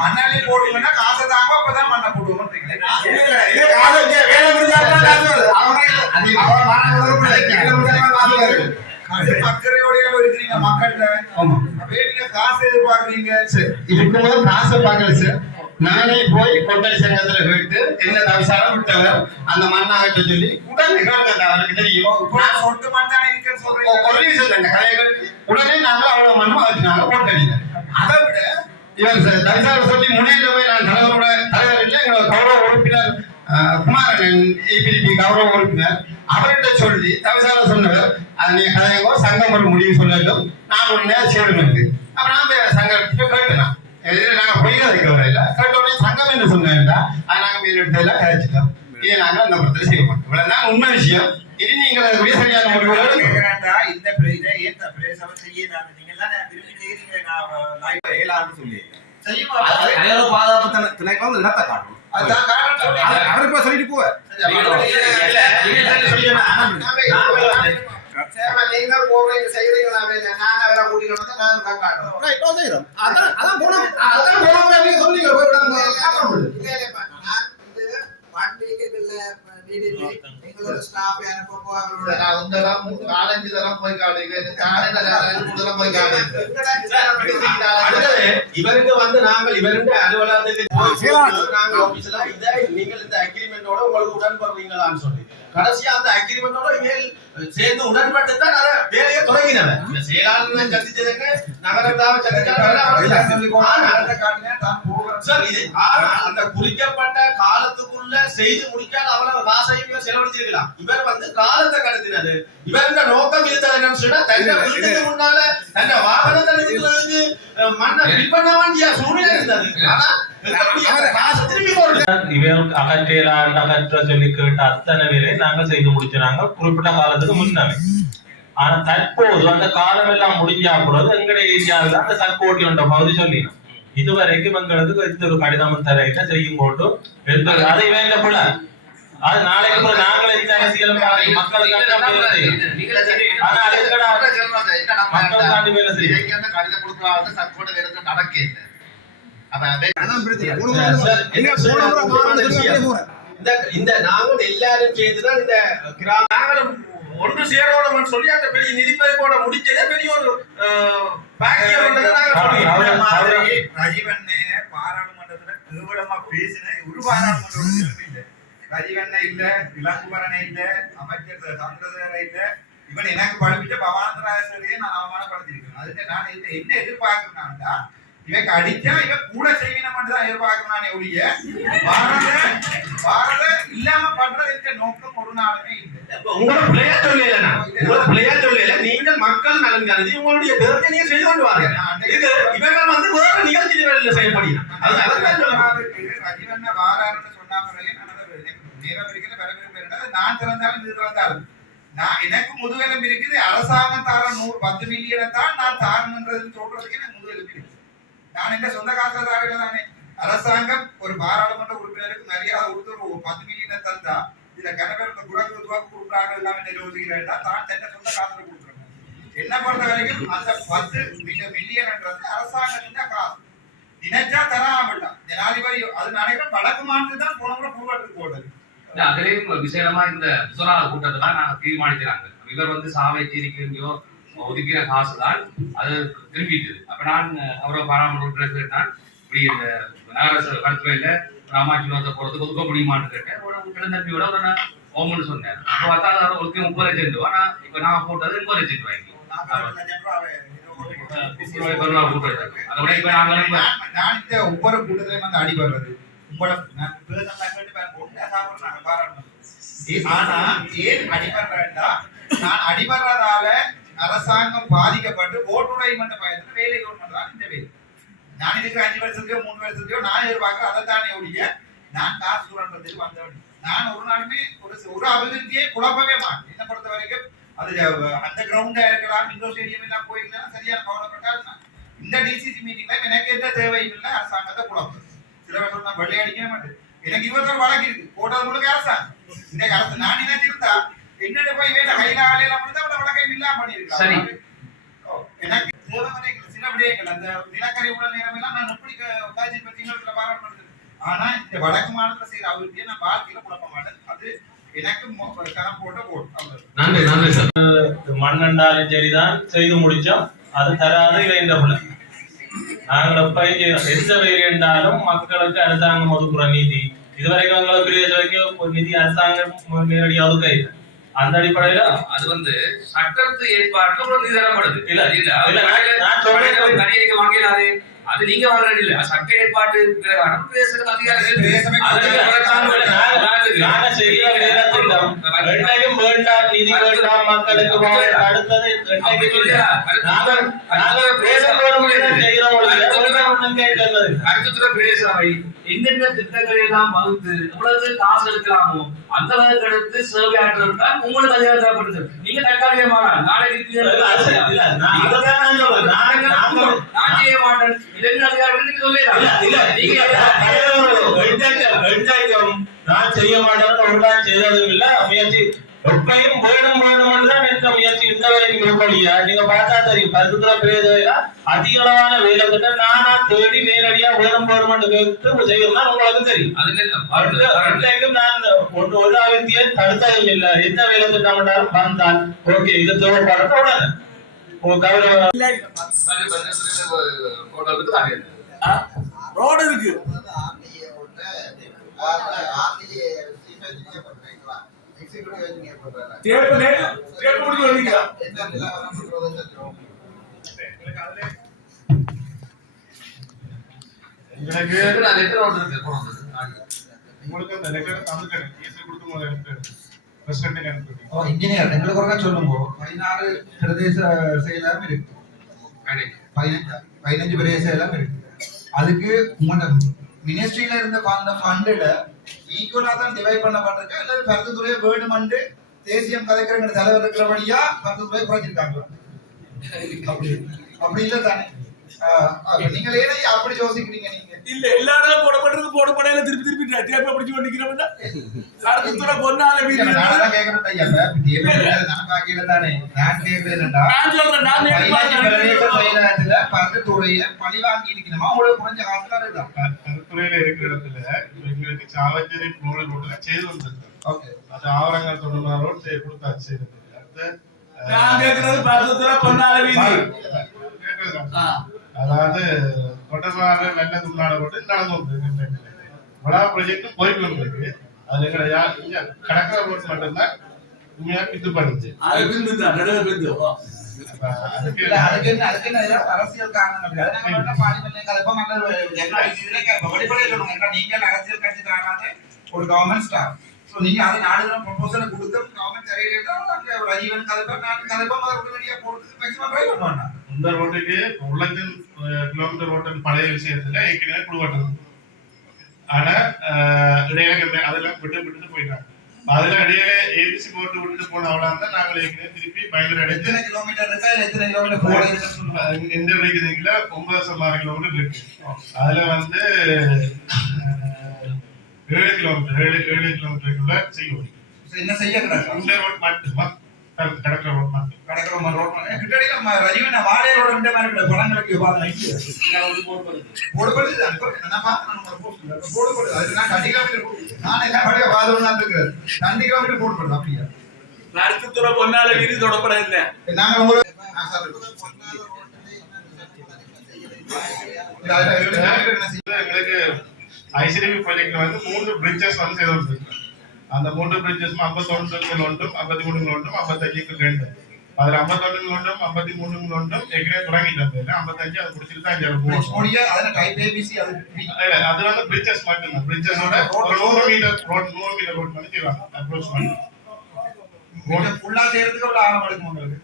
மண்ணாலே போடுங்கன்னா காசை தாங்க அப்பதான் மண்ணை போடுவோம். அக்கறையோடைய இருக்கிறீங்க மக்கள்கிட்ட. நீங்க காசு எதிர்பார்க்குறீங்க. இதுக்கு முதல் காசை பார்க்கல சார். நானே போய் கொட்டை சங்கத்துல போயிட்டு என்ன தவிசாரம் விட்டவர் அந்த மண்ணாகட்ட சொல்லி உடனே அவருக்கு தெரியும். சொட்டு மண்ணான இருக்குன்னு சொல்றீங்க. ஒரு நிமிஷம் கலைகள் உடனே நாங்கள் அவ்வளவு மண்ணு வச்சுனாங்க போட்டடிங்க. அதை விட இவர் தவிசாரம் சொல்லி முன்னேற்ற போய் நான் தலைவர் இல்லை எங்களோட கௌரவ உறுப்பினர் குமாரன் ஏபிடிபி கௌரவ உறுப்பினர் அவர்கிட்ட சொல்லி தவிசாரம் சொன்னவர் நீங்க கதையோ சங்கம் ஒரு முடிவு சொல்லட்டும் நான் ஒன்னு சேருமெண்டு. அப்ப நான் சங்கத்தை கேட்டேன். நாங்க பொய் கதைக்க வரையில கேட்டோடனே சங்கம் என்று சொன்னா அதை நாங்க மீது எடுத்ததெல்லாம் கதைச்சிட்டோம். இதை நாங்க அந்த படத்துல செய்ய மாட்டோம். இவ்வளவுதான் உண்மை விஷயம். இனி நீங்க சரியான முடிவுகள் இந்த செய்யலாம்னு சொல்லி அடையாள பாதுகாப்பு திணைக்களம் வந்து இடத்தை காட்டணும். அதான் காரணம் சொல்லி அவர் இப்ப சொல்லிட்டு போவ நீங்கள் போறீங்க செய்யறீங்களா நான் அவரை கூட்டிட்டு வந்து நான் காட்டுறோம். அதான் போன நீங்க சொன்னீங்க எங்களோட ஸ்டாஃப் அனுப்ப அவரோட நாலஞ்சு தரம் போய் காட்டுங்க போய் காட்டுங்க. இவருக்கு வந்து நாங்கள் இவருடைய அலுவலகத்துக்கு நாங்கள் ஆபீஸ்ல இதை நீங்கள் இந்த அக்ரிமெண்டோட உங்களுக்கு உடன்படுறீங்களான்னு சொல்லி கடைசியா அந்த அக்ரிமெண்டோட இவர்கள் சேர்ந்து உடன்பட்டு தான் அதை வேலையை தொடங்கினவன். செயலாளர் சந்திச்சதுங்க நகரத்தாவை அந்த குறிக்கப்பட்ட காலத்துக்குள்ள செய்து முடிக்காத அவ்வளவு காசையும் செலவழிச்சிருக்கலாம். இவர் வந்து காலத்தை கடத்தினது. இவருடைய நோக்கம் இருந்தது என்னன்னு சொன்னா தன்னை வீட்டுக்கு முன்னால தன்னை வாகனத்தை நிறுத்துறதுக்கு மண்ணை பின்பற்ற வேண்டிய சூழ்நிலை இருந்தது. ஆனா இவருக்கு அகற்றேலாண்டு அகற்ற சொல்லி கேட்ட அத்தனை வேலை நாங்கள் செய்து முடிச்சாங்க குறிப்பிட்ட காலத்துக்கு முன்னாலே. ஆனா தற்போது அந்த காலம் எல்லாம் முடிஞ்சா கூடாது எங்களுடைய ஏரியாவில் அந்த சர்க்கோட்டி என்ற பகுதி சொல்லினோம். இதுவரைக்கும் எங்களுக்கு எந்த ஒரு கடிதமும் தரையில செய்யும் போட்டு அதை வேண்டப்பட அது நாளைக்கு கூட நாங்களே இந்த அரசியலும் மக்களுக்காக ஆனா மக்களுக்காண்டி வேலை செய்யும் கடிதம் கொடுக்கலாம் சர்க்கோட நேரத்தில் நடக்க இந்த நாங்கள் எல்லாரும் சேர்த்துதான் இந்த நாங்களும் ஒன்று சேரோம் சொல்லி அந்த பெரிய நிதிப்பதிப்போட முடிச்சதே பெரிய ஒரு ரஜீவண்ணே பாராளுமன்றத்துல கேவலமா பேசின ஒரு பாராளுமன்ற இல்ல. ரஜீவண்ண இல்ல, இளங்குமரனை இல்ல, அமைச்சர் சந்திரசேகர இல்ல, இவன் எனக்கு படிப்பிச்ச பவானந்தராஜரையே நான் அவமானப்படுத்திருக்கேன். அதுக்கு நான் என்ன எதிர்பார்க்கிறேன்னா இவக்கு அடிச்சா இவன் கூட செய்யணும் தான் எதிர்பார்க்கிறானே ஒழிய பாரத இல்லாம பண்றது நோக்கம் ஒரு நாளுமே இல்லை. உங்களை பிள்ளையா சொல்லல நீங்கள் மக்கள் நலன் கருதி உங்களுடைய தேர்தலையும் செய்து கொண்டு வாங்க. இது இவர்கள் வந்து வேற நிகழ்ச்சிகளில் செய்யப்படுகிறார். ரஜீவண்ண வாராருன்னு சொன்னா பிறகு நேரம் இருக்கிற வரவிருப்ப நான் திறந்தாலும் இது திறந்தாலும் நான் எனக்கு முதுகெலும்பு இருக்குது. அரசாங்கம் தார 10 மில்லியனை தான் நான் தாரணுன்றது சொல்றதுக்கு எனக்கு முதுகெலும்பு இருக்குது. நான் எந்த சொந்த காசுல தாரல தானே. அரசாங்கம் ஒரு பாராளுமன்ற உறுப்பினருக்கு மரியாதை கொடுத்து ஒரு 10 மில்லியனை தந்தா இதுல கணவர் குடக்கு துவாக்கு கொடுக்குறாங்க எல்லாம் என்ன யோசிக்கிறேன் தான் தன்னை சொந்த காசுல கொடுத்துருங்க. என்ன பொறுத்த வரைக்கும் அந்த 10 மில்லியன்ன்றது அரசாங்கத்தின் காசு நினைச்சா தராமட்டான் ஜனாதிபதி. அது நினைக்கிறேன் வடக்கு மாநிலத்தில் தான் போன முறை பூர்வாட்டுக்கு போட்டது. அதுலயும் விசேடமா இந்த முசரா கூட்டத்துல நாங்க தீர்மானிக்கிறாங்க இவர் வந்து சாவை தீர்க்கையோ ஒதுக்கிற காசு தான் அது திரும்பிட்டு. அப்ப நான் அவரை பாராமன்ற கேட்டான் இப்படி இந்த நகர கருத்துறையில ராமாட்சி போறதுக்கு ஒதுக்க முடியுமான்னு கேட்டேன். கிடந்தம்பியோட ஒரு ஓமன்னு சொன்னேன். அப்போ பார்த்தா ஒதுக்கி 30 லட்சம் ரூபா. நான் இப்ப நான் போட்டது 30 லட்சம் ரூபாய்க்கு நான் இந்த ஒவ்வொரு கூட்டத்திலையும் வந்து அடிபடுறது ஆனா ஏன் அடிபடுறா நான் அடிபடுறதால அரசாங்கம் பாதிக்கப்பட்டு ஓட்டுடைமன்ற பயத்துல வேலை பண்றான். இந்த வேலை நான் இருக்கிற 5 வருஷத்துக்கோ 3 வருஷத்துக்கோ நான் எதிர்பார்க்க அதை தானே ஒழிய நான் காசு சுரண்டதுக்கு வந்தவன். நான் ஒரு நாளுமே ஒரு அபிவிருத்தியை குழப்பவே மாட்டேன். என்ன பொறுத்த வரைக்கும் அது அந்த கிரவுண்டா இருக்கலாம், இண்டோர் ஸ்டேடியம் எல்லாம் போயிருந்தா சரியான கவலைப்பட்டால் இந்த டிசிசி மீட்டிங்ல எனக்கு எந்த தேவையும் இல்லை. அரசாங்கத்தை குழப்பம் சில பேர் நான் வெள்ளை அடிக்கவே மாட்டேன். எனக்கு 21 வழக்கு இருக்கு போட்டது முழுக்க அரசாங்கம். இன்னைக்கு அரசு நான் நினைச்சிருந்தா என்னட்டு போய் வேலை கையில ஆலையில மட்டும் வழக்கை இல்லாம பண்ணிருக்காங்க. எனக்கு தேவைகள் சில விடயங்கள் அந்த நிலக்கரி உடல் நேரம் எல்லாம் நான் எப்படி காய்ச்சி பத்தி பாராட்டு. ஆனா இந்த வடக்கு மாநிலத்தில் செய்யற அபிவிருத்தியை நான் வாழ்க்கையில குழப்ப மாட்டேன். அது எனக்கு கணம் போட்ட போட்டு மண்ணண்டாலும் சரிதான் செய்து முடிச்சோம். அது தராது வேண்டப்பட நாங்கள் எப்ப எந்த வேலை என்றாலும் மக்களுக்கு அரசாங்கம் ஒதுக்குற நிதி இதுவரைக்கும் எங்களுக்கு வரைக்கும் ஒரு நிதி அரசாங்கம் நேரடியாக ஒதுக்க இல்லை. அந்த அடிப்படையில அது வந்து சட்டத்து ஏற்பாடு ஒரு நிதி தரப்படுது. வாங்கிடாது அது நீங்க வாங்க இல்ல சட்ட ஏற்பாட்டு பிரகாரம் பேசுறது வேண்டாம் நிதி வேண்டாம் மக்களுக்கு அடுத்தது ஒண்ணும் கேட்கறது அடுத்த பிரதேசவை எந்தெந்த திட்டங்களை எல்லாம் வகுத்து எவ்வளவு காசு எடுக்கலாமோ அந்த அளவுக்கு எடுத்து சேவை ஆற்றுறது தான் உங்களுக்கு அதிகாரப்படுது. நீங்க தற்காலிகமான நாளைக்கு நான் செய்ய மாட்டேன் இது என்ன அதிகாரம் சொல்லலாம். நான் செய்ய மாட்டேன்னு ஒரு நாள் செய்ததும் இல்ல. முயற்சி எப்பயும் வேணும் தான் இருக்க முயற்சி இந்த வரைக்கும் இருக்கலையா. நீங்க பார்த்தா தெரியும் பருத்துற பிரதேச அதிக அளவான வேலை திட்ட நானா தேடி நேரடியா வேணும் கேட்டு செய்யணும்னா உங்களுக்கு தெரியும். நான் ஒரு அகத்தியை தடுத்ததும் இல்லை. எந்த வேலை திட்டம் வந்தால் ஓகே இது தேவைப்படுறது உடனே ரோடு இருக்கு. இன்ஜினியர் எங்களுக்கு ஒரு சொல்லுங்க. 16 பிரதேச செயலாம் இருக்கு, 15 பிரதேச செயலாம் இருக்கு. அதுக்கு உங்களோட மினிஸ்ட்ரியில இருந்த ஃபண்டுல ஈக்குவலா தான் டிவைட் பண்ணப்பட்டிருக்கா அல்லது பருத்துத்துறையை வேணுமென்று தேசியம் கலைக்கிற தலைவர் இருக்கிறபடியா பருத்துத்துறையை குறைச்சிருக்காங்க? அப்படி இல்ல தானே? நீங்க ஏன்னா அப்படி யோசிக்கிறீங்க? நீங்க இல்ல எல்லாரும் போடப்படையில திருப்பி தேப்ப பிடிச்சு கொண்டிருக்கிறோம்னா பருத்துத்துறை பொன்னால வீடு நான் கேக்குறேன் ஐயா. நான் பாக்கல தானே. நான் கேக்குறேன்டா, பருத்துத்துறையை பழி வாங்கி இருக்கணுமா உங்களுக்கு குறைஞ்ச காசு தான் இருக்கா? பருத்துறையில இருக்கிற இடத்துல எங்களுக்கு சாவச்சேரி ரோடு ரோட்ல செய்து வந்திருக்கோம். அது ஆவரங்கள் தொண்ணூறு ரோடு கொடுத்தாச்சு. நான் கேக்குறது பருத்துத்துறை பொன்னால வீடு. அதாவது கொட்டமாறு வெள்ளது உள்ளாட போட்டு நடந்து வடா ப்ராஜெக்ட் போயிட்டு இருக்கு. அது எங்க கடற்கரை ரோட் மட்டும்தான் உண்மையா பித்து பண்ணுச்சு. அதுக்கு அரசியல் காரணங்கள் நீங்க அரசியல் கட்சி காரணம் ஒரு கவர்மெண்ட் ஸ்டாஃப். நீங்க அதை நாடுகளும் ப்ரொபோசலை கொடுத்து கவர்மெண்ட் சரியில்லை ரஜீவன் கதைப்பா வெளியே போட்டு மேக்ஸிமம் ட்ரை பண்ணுவாங்க. இந்த ரோட்டுக்கு உள்ளத்தின் கிலோமீட்டர் ரோட்டின் பழைய விஷயத்துல ஏற்கனவே கொடுக்கப்பட்டது. ஆனா இடையில அதெல்லாம் விட்டு போயிட்டாங்க. அதுல இடையில ஏபிசி போட்டு விட்டுட்டு போன அவ்வளவு நாங்கள் ஏற்கனவே திருப்பி பயங்கர எத்தனை கிலோமீட்டர் இருக்கா இல்ல எத்தனை கிலோமீட்டர் இந்த வரைக்குதுங்களா 9 கிலோமீட்டர் இருக்கு. அதுல வந்து 7 கிலோமீட்டருக்குள்ள செய்யும். என்ன செய்ய இந்த ரோட் மட்டுமா கடற்கரை ரோட் மட்டும் கிட்டத்தட்ட ரஜீவன் வாழையோட ரெண்டு மாதிரி படங்களுக்கு பருத்துத்துறை பொன்னால வீடு தொடப்பட இல்லை. நாங்க உங்களுக்கு எங்களுக்கு ஐசிடிபி ப்ராஜெக்ட்ல வந்து 3 பிரிட்ஜஸ் வந்து செய்து கொடுத்துருக்கோம். அந்த 3 பிரிட்ஜஸ் 51 ஒன்றும் 53 ஒன்றும் 55 2. அதுல 51 ஒன்றும் 53 ஒன்றும் ஏற்கனவே தொடங்கிட்டு 55 அது முடிச்சுட்டு தான் அது வந்து பிரிட்ஜஸ் மட்டும்தான். பிரிட்ஜஸோட 100 மீட்டர் ரோட் பண்ணி செய்வாங்க. அப்ரோச் பண்ணி ஃபுல்லா செய்யறதுக்கு ஒரு ஆழம் எடுக்கும் உங்களுக்கு.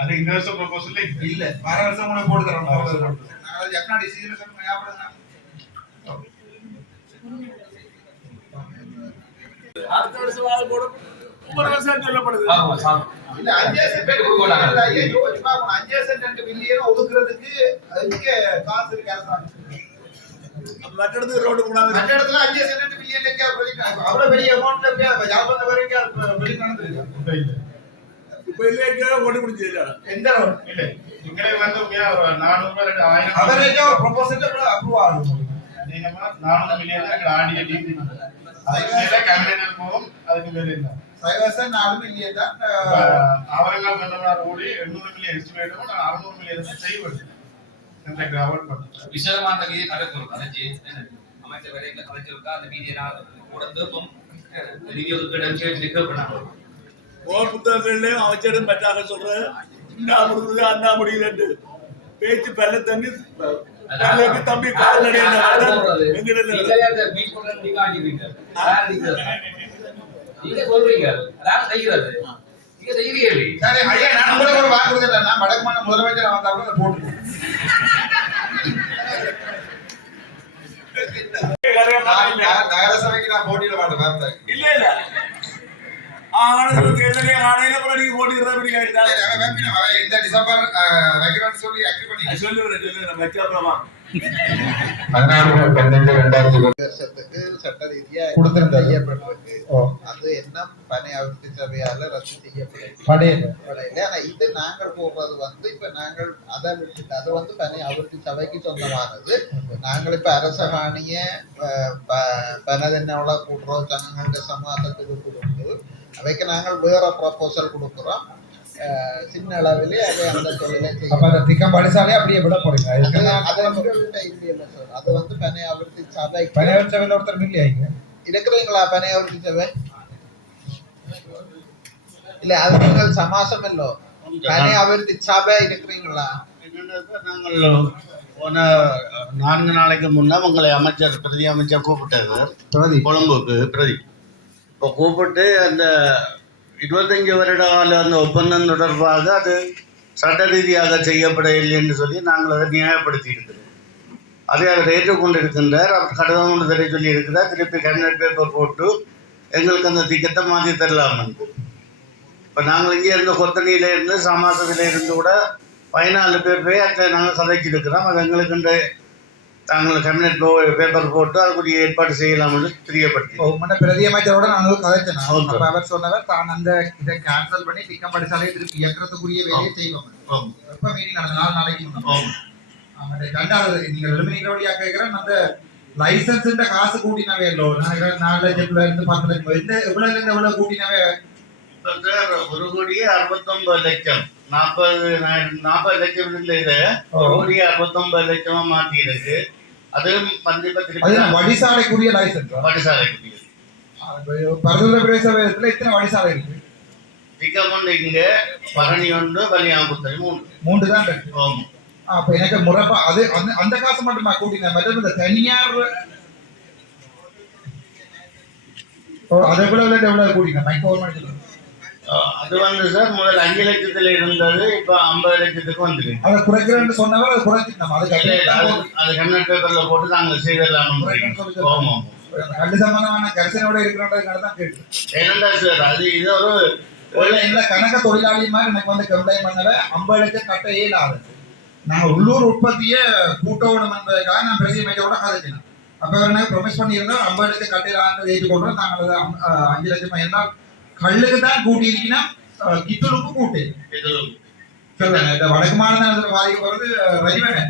அது இந்த வருஷம் ப்ரொபோசல்ல இல்ல வர வருஷம் உங்களுக்கு போட்டு தரோம். நாங்க எக்னா டிசிஷன் சொல்லுங்க ஞாபகம் அடுத்த வருஷம் ஆள் போடும். 9 வருஷம் சொல்லப்படுது. இல்ல 5% பில்லியன் ஒதுக்குறதுக்கு அதுக்கு காசு இருக்கு அரசாங்கம். மற்ற இடத்துக்கு ரோடு போனாங்க. மற்ற இடத்துல 5% பில்லியன் எங்க ப்ராஜெக்ட் அவ்வளவு பெரிய அமௌண்ட் ஜாபந்த வரைக்கும் ப்ராஜெக்ட் நடந்துருக்கு. இப்ப இல்ல ஓடி முடிஞ்சது எந்த ரோட் இல்ல இங்கலே வந்து 400 1000 அவரேஜா ப்ரொபோசல் அப்ரூவ் ஆகும். நீங்கமா 400 மில்லியன் ஆடிய டிபி அதுக்கு மேல கேபினட் போகும். அதுக்கு மேல இல்ல சைவசன் 4 மில்லியன் தான் அவரங்க பண்ணவா ஓடி 800 மில்லியன் எஸ்டிமேட் 600 மில்லியன் செய்வது இந்த கிராவல் பண்ணு விசேஷமான வீதி நடக்கும். அனஜி அமைச்சர் வரைக்கும் கலைச்சிருக்கா அந்த வீதியை நான் கூட திருப்பம் ரிவ்யூ கிட்ட சேஞ்ச் பண்ணாங்க. போர் புத்தகங்கள்லயும் அமைச்சரும் பெற்றாக சொல்ற இந்த முடியல அந்த முடியலன்னு பேச்சு பெல்ல தண்ணி தம்பி கால் நீங்க சொல்றீங்க அதான் செய்யறது நீங்க செய்யறீங்க. சரி ஐயா நான் உங்களுக்கு ஒரு வாக்குறுதி இல்ல. நான் வடக்கு மாநில முதலமைச்சர் வந்தா கூட போட்டு நகரசபைக்கு நான் போட்டியிட மாட்டேன். இல்ல இல்ல ஆகணும் தேர்தலே ஆணையில கூட நீங்க போட்டிடுறா இந்த டிசம்பர் வைக்கிறோம்னு சொல்லி அக்ரி பண்ணி சொல்லுறேன் வச்சா 16/12/2020 வருஷத்துக்கு சட்ட ரீதியா கொடுத்திருந்தது. செய்யப்பட்டிருக்கு. ஓ. அது என்ன பனை அபிவிருத்தி சபையால ரத்து செய்யப்படல. ஆனா இது நாங்கள் போடுறது வந்து இப்ப நாங்கள் அதை விட்டுட்டு அது வந்து பனை அபிவிருத்தி சபைக்கு சொந்தமானது. நாங்கள் இப்ப அரசகாணிய பனதென்ன கூட்டுறோம் சங்கங்கள் சமாதத்துக்கு கொடுத்து அவைக்கு நாங்கள் வேற ப்ரப்போசல் கொடுக்குறோம். சின்ன அளவிலே அதை அந்த தொழிலை திக்கம் படிச்சாலே அப்படியே விட போறீங்க. அது வந்து பனை அபிவிருத்தி சபை பனையவர்ச்சவையில் ஒருத்தர் இல்லையா இருக்கிறீங்களா? பனை அபிவிருத்தி சபை இல்ல அது நீங்கள் சமாசம் இல்லோ பனை அபிவிருத்தி சபை இருக்கிறீங்களா? நாங்கள் போன 4 நாளைக்கு முன்ன உங்களை அமைச்சர் பிரதி அமைச்சர் கூப்பிட்டாரு கொழும்புக்கு பிரதி. இப்போ கூப்பிட்டு அந்த 25 வருட கால அந்த ஒப்பந்தம் தொடர்பாக அது சட்ட ரீதியாக செய்யப்படவில்லை என்று சொல்லி நாங்கள் அதை நியாயப்படுத்தி இருக்கிறோம். அதை அவர் ஏற்றுக்கொண்டிருக்கின்றார். அவர் கடிதம் ஒன்று தெரிய சொல்லி இருக்கிறார். திருப்பி கேபினட் பேப்பர் போட்டு எங்களுக்கு அந்த திட்டத்தை மாற்றி தரலாம் என்று. இப்போ நாங்கள் இங்கே இருந்த கொத்தனியில இருந்து சமாசத்தில் இருந்து கூட 14 பேர் போய் அதை நாங்கள் கதைச்சிருக்கிறோம். அது எங்களுக்கு தாங்கள் கேபினட் பேப்பர் போட்டு அதுக்குரிய ஏற்பாடு செய்யலாம் என்று தெரியப்படுத்தி பிரதி அமைச்சரோட நாங்கள் கதைச்சேன். அவர் சொன்னவர் தான் அந்த இதை கேன்சல் பண்ணி திக்கம் படிச்சாலே திருப்பி இயக்கிறதுக்குரிய வேலையை செய்வோம். எப்ப மீட்டிங் நடந்த 4 நாளைக்கு முன்னாடி 2வது நீங்கள் எழுமினீங்க கேட்கிறேன். அந்த லைசன்ஸ் காசு கூட்டினவே இல்லை 4 லட்சத்துல இருந்து 10 லட்சம் எவ்வளவு இருந்து எவ்வளவு கூட்டினவே 1,69,00,000 40 லட்சம் இருந்த இதை 1,69,00,000 மாற்றி இருக்கு. அது வடிசாலைக்குரிய லைசன்ஸ். வடிசாலைக்குரிய பரதூர பிரதேசத்துல எத்தனை வடிசாலை இருக்கு? திக்கமொண்டு இங்க பரணி ஒன்று பலியாங்குத்தல் 3 தான் இருக்கு. அப்ப எனக்கு முறப்பா அது அந்த காசு மட்டும் கூட்டினேன். மற்ற இந்த தனியார் அதை எவ்வளவு கூட்டினேன் கவர்மெண்ட். அது வந்து சார் முதல் 5 லட்சத்துல இருந்தது இப்ப 50 லட்சத்துக்கு வந்துருக்கு. அதை குறைக்கிறேன்னு சொன்னவர் அதை குறைச்சிட்டோம். அது கண்ணட் பேப்பர்ல போட்டு நாங்கள் செய்தலாம். கண்டு சம்பந்தமான கரிசனோட இருக்கிறோன்றதுனால தான் கேட்டு. என்னண்டா சார் அது இது ஒரு இல்ல கணக்க தொழிலாளி மாதிரி எனக்கு வந்து கம்ப்ளைண்ட் பண்ணவே 50 லட்சம் கட்ட இயலாது. நாங்க உள்ளூர் உற்பத்தியை கூட்டணும் என்பதற்காக நான் பிரதி அமைச்சரோட கதைச்சினேன். அப்ப அவர் எனக்கு ப்ரொமிஸ் பண்ணியிருந்தோம் 50 லட்சம் கட்டையிலான்னு ஏற்றுக்கொண்டோம். நாங்கள் 5 லட்சம் இருந்தால் கல்லுக்கு தான் கூட்டி இருக்கீங்கன்னா கித்தலுக்கு கூட்டு இந்த வடக்கு மாநிலத்தில் பாதிக்கப்படுறது ரஜிவனே.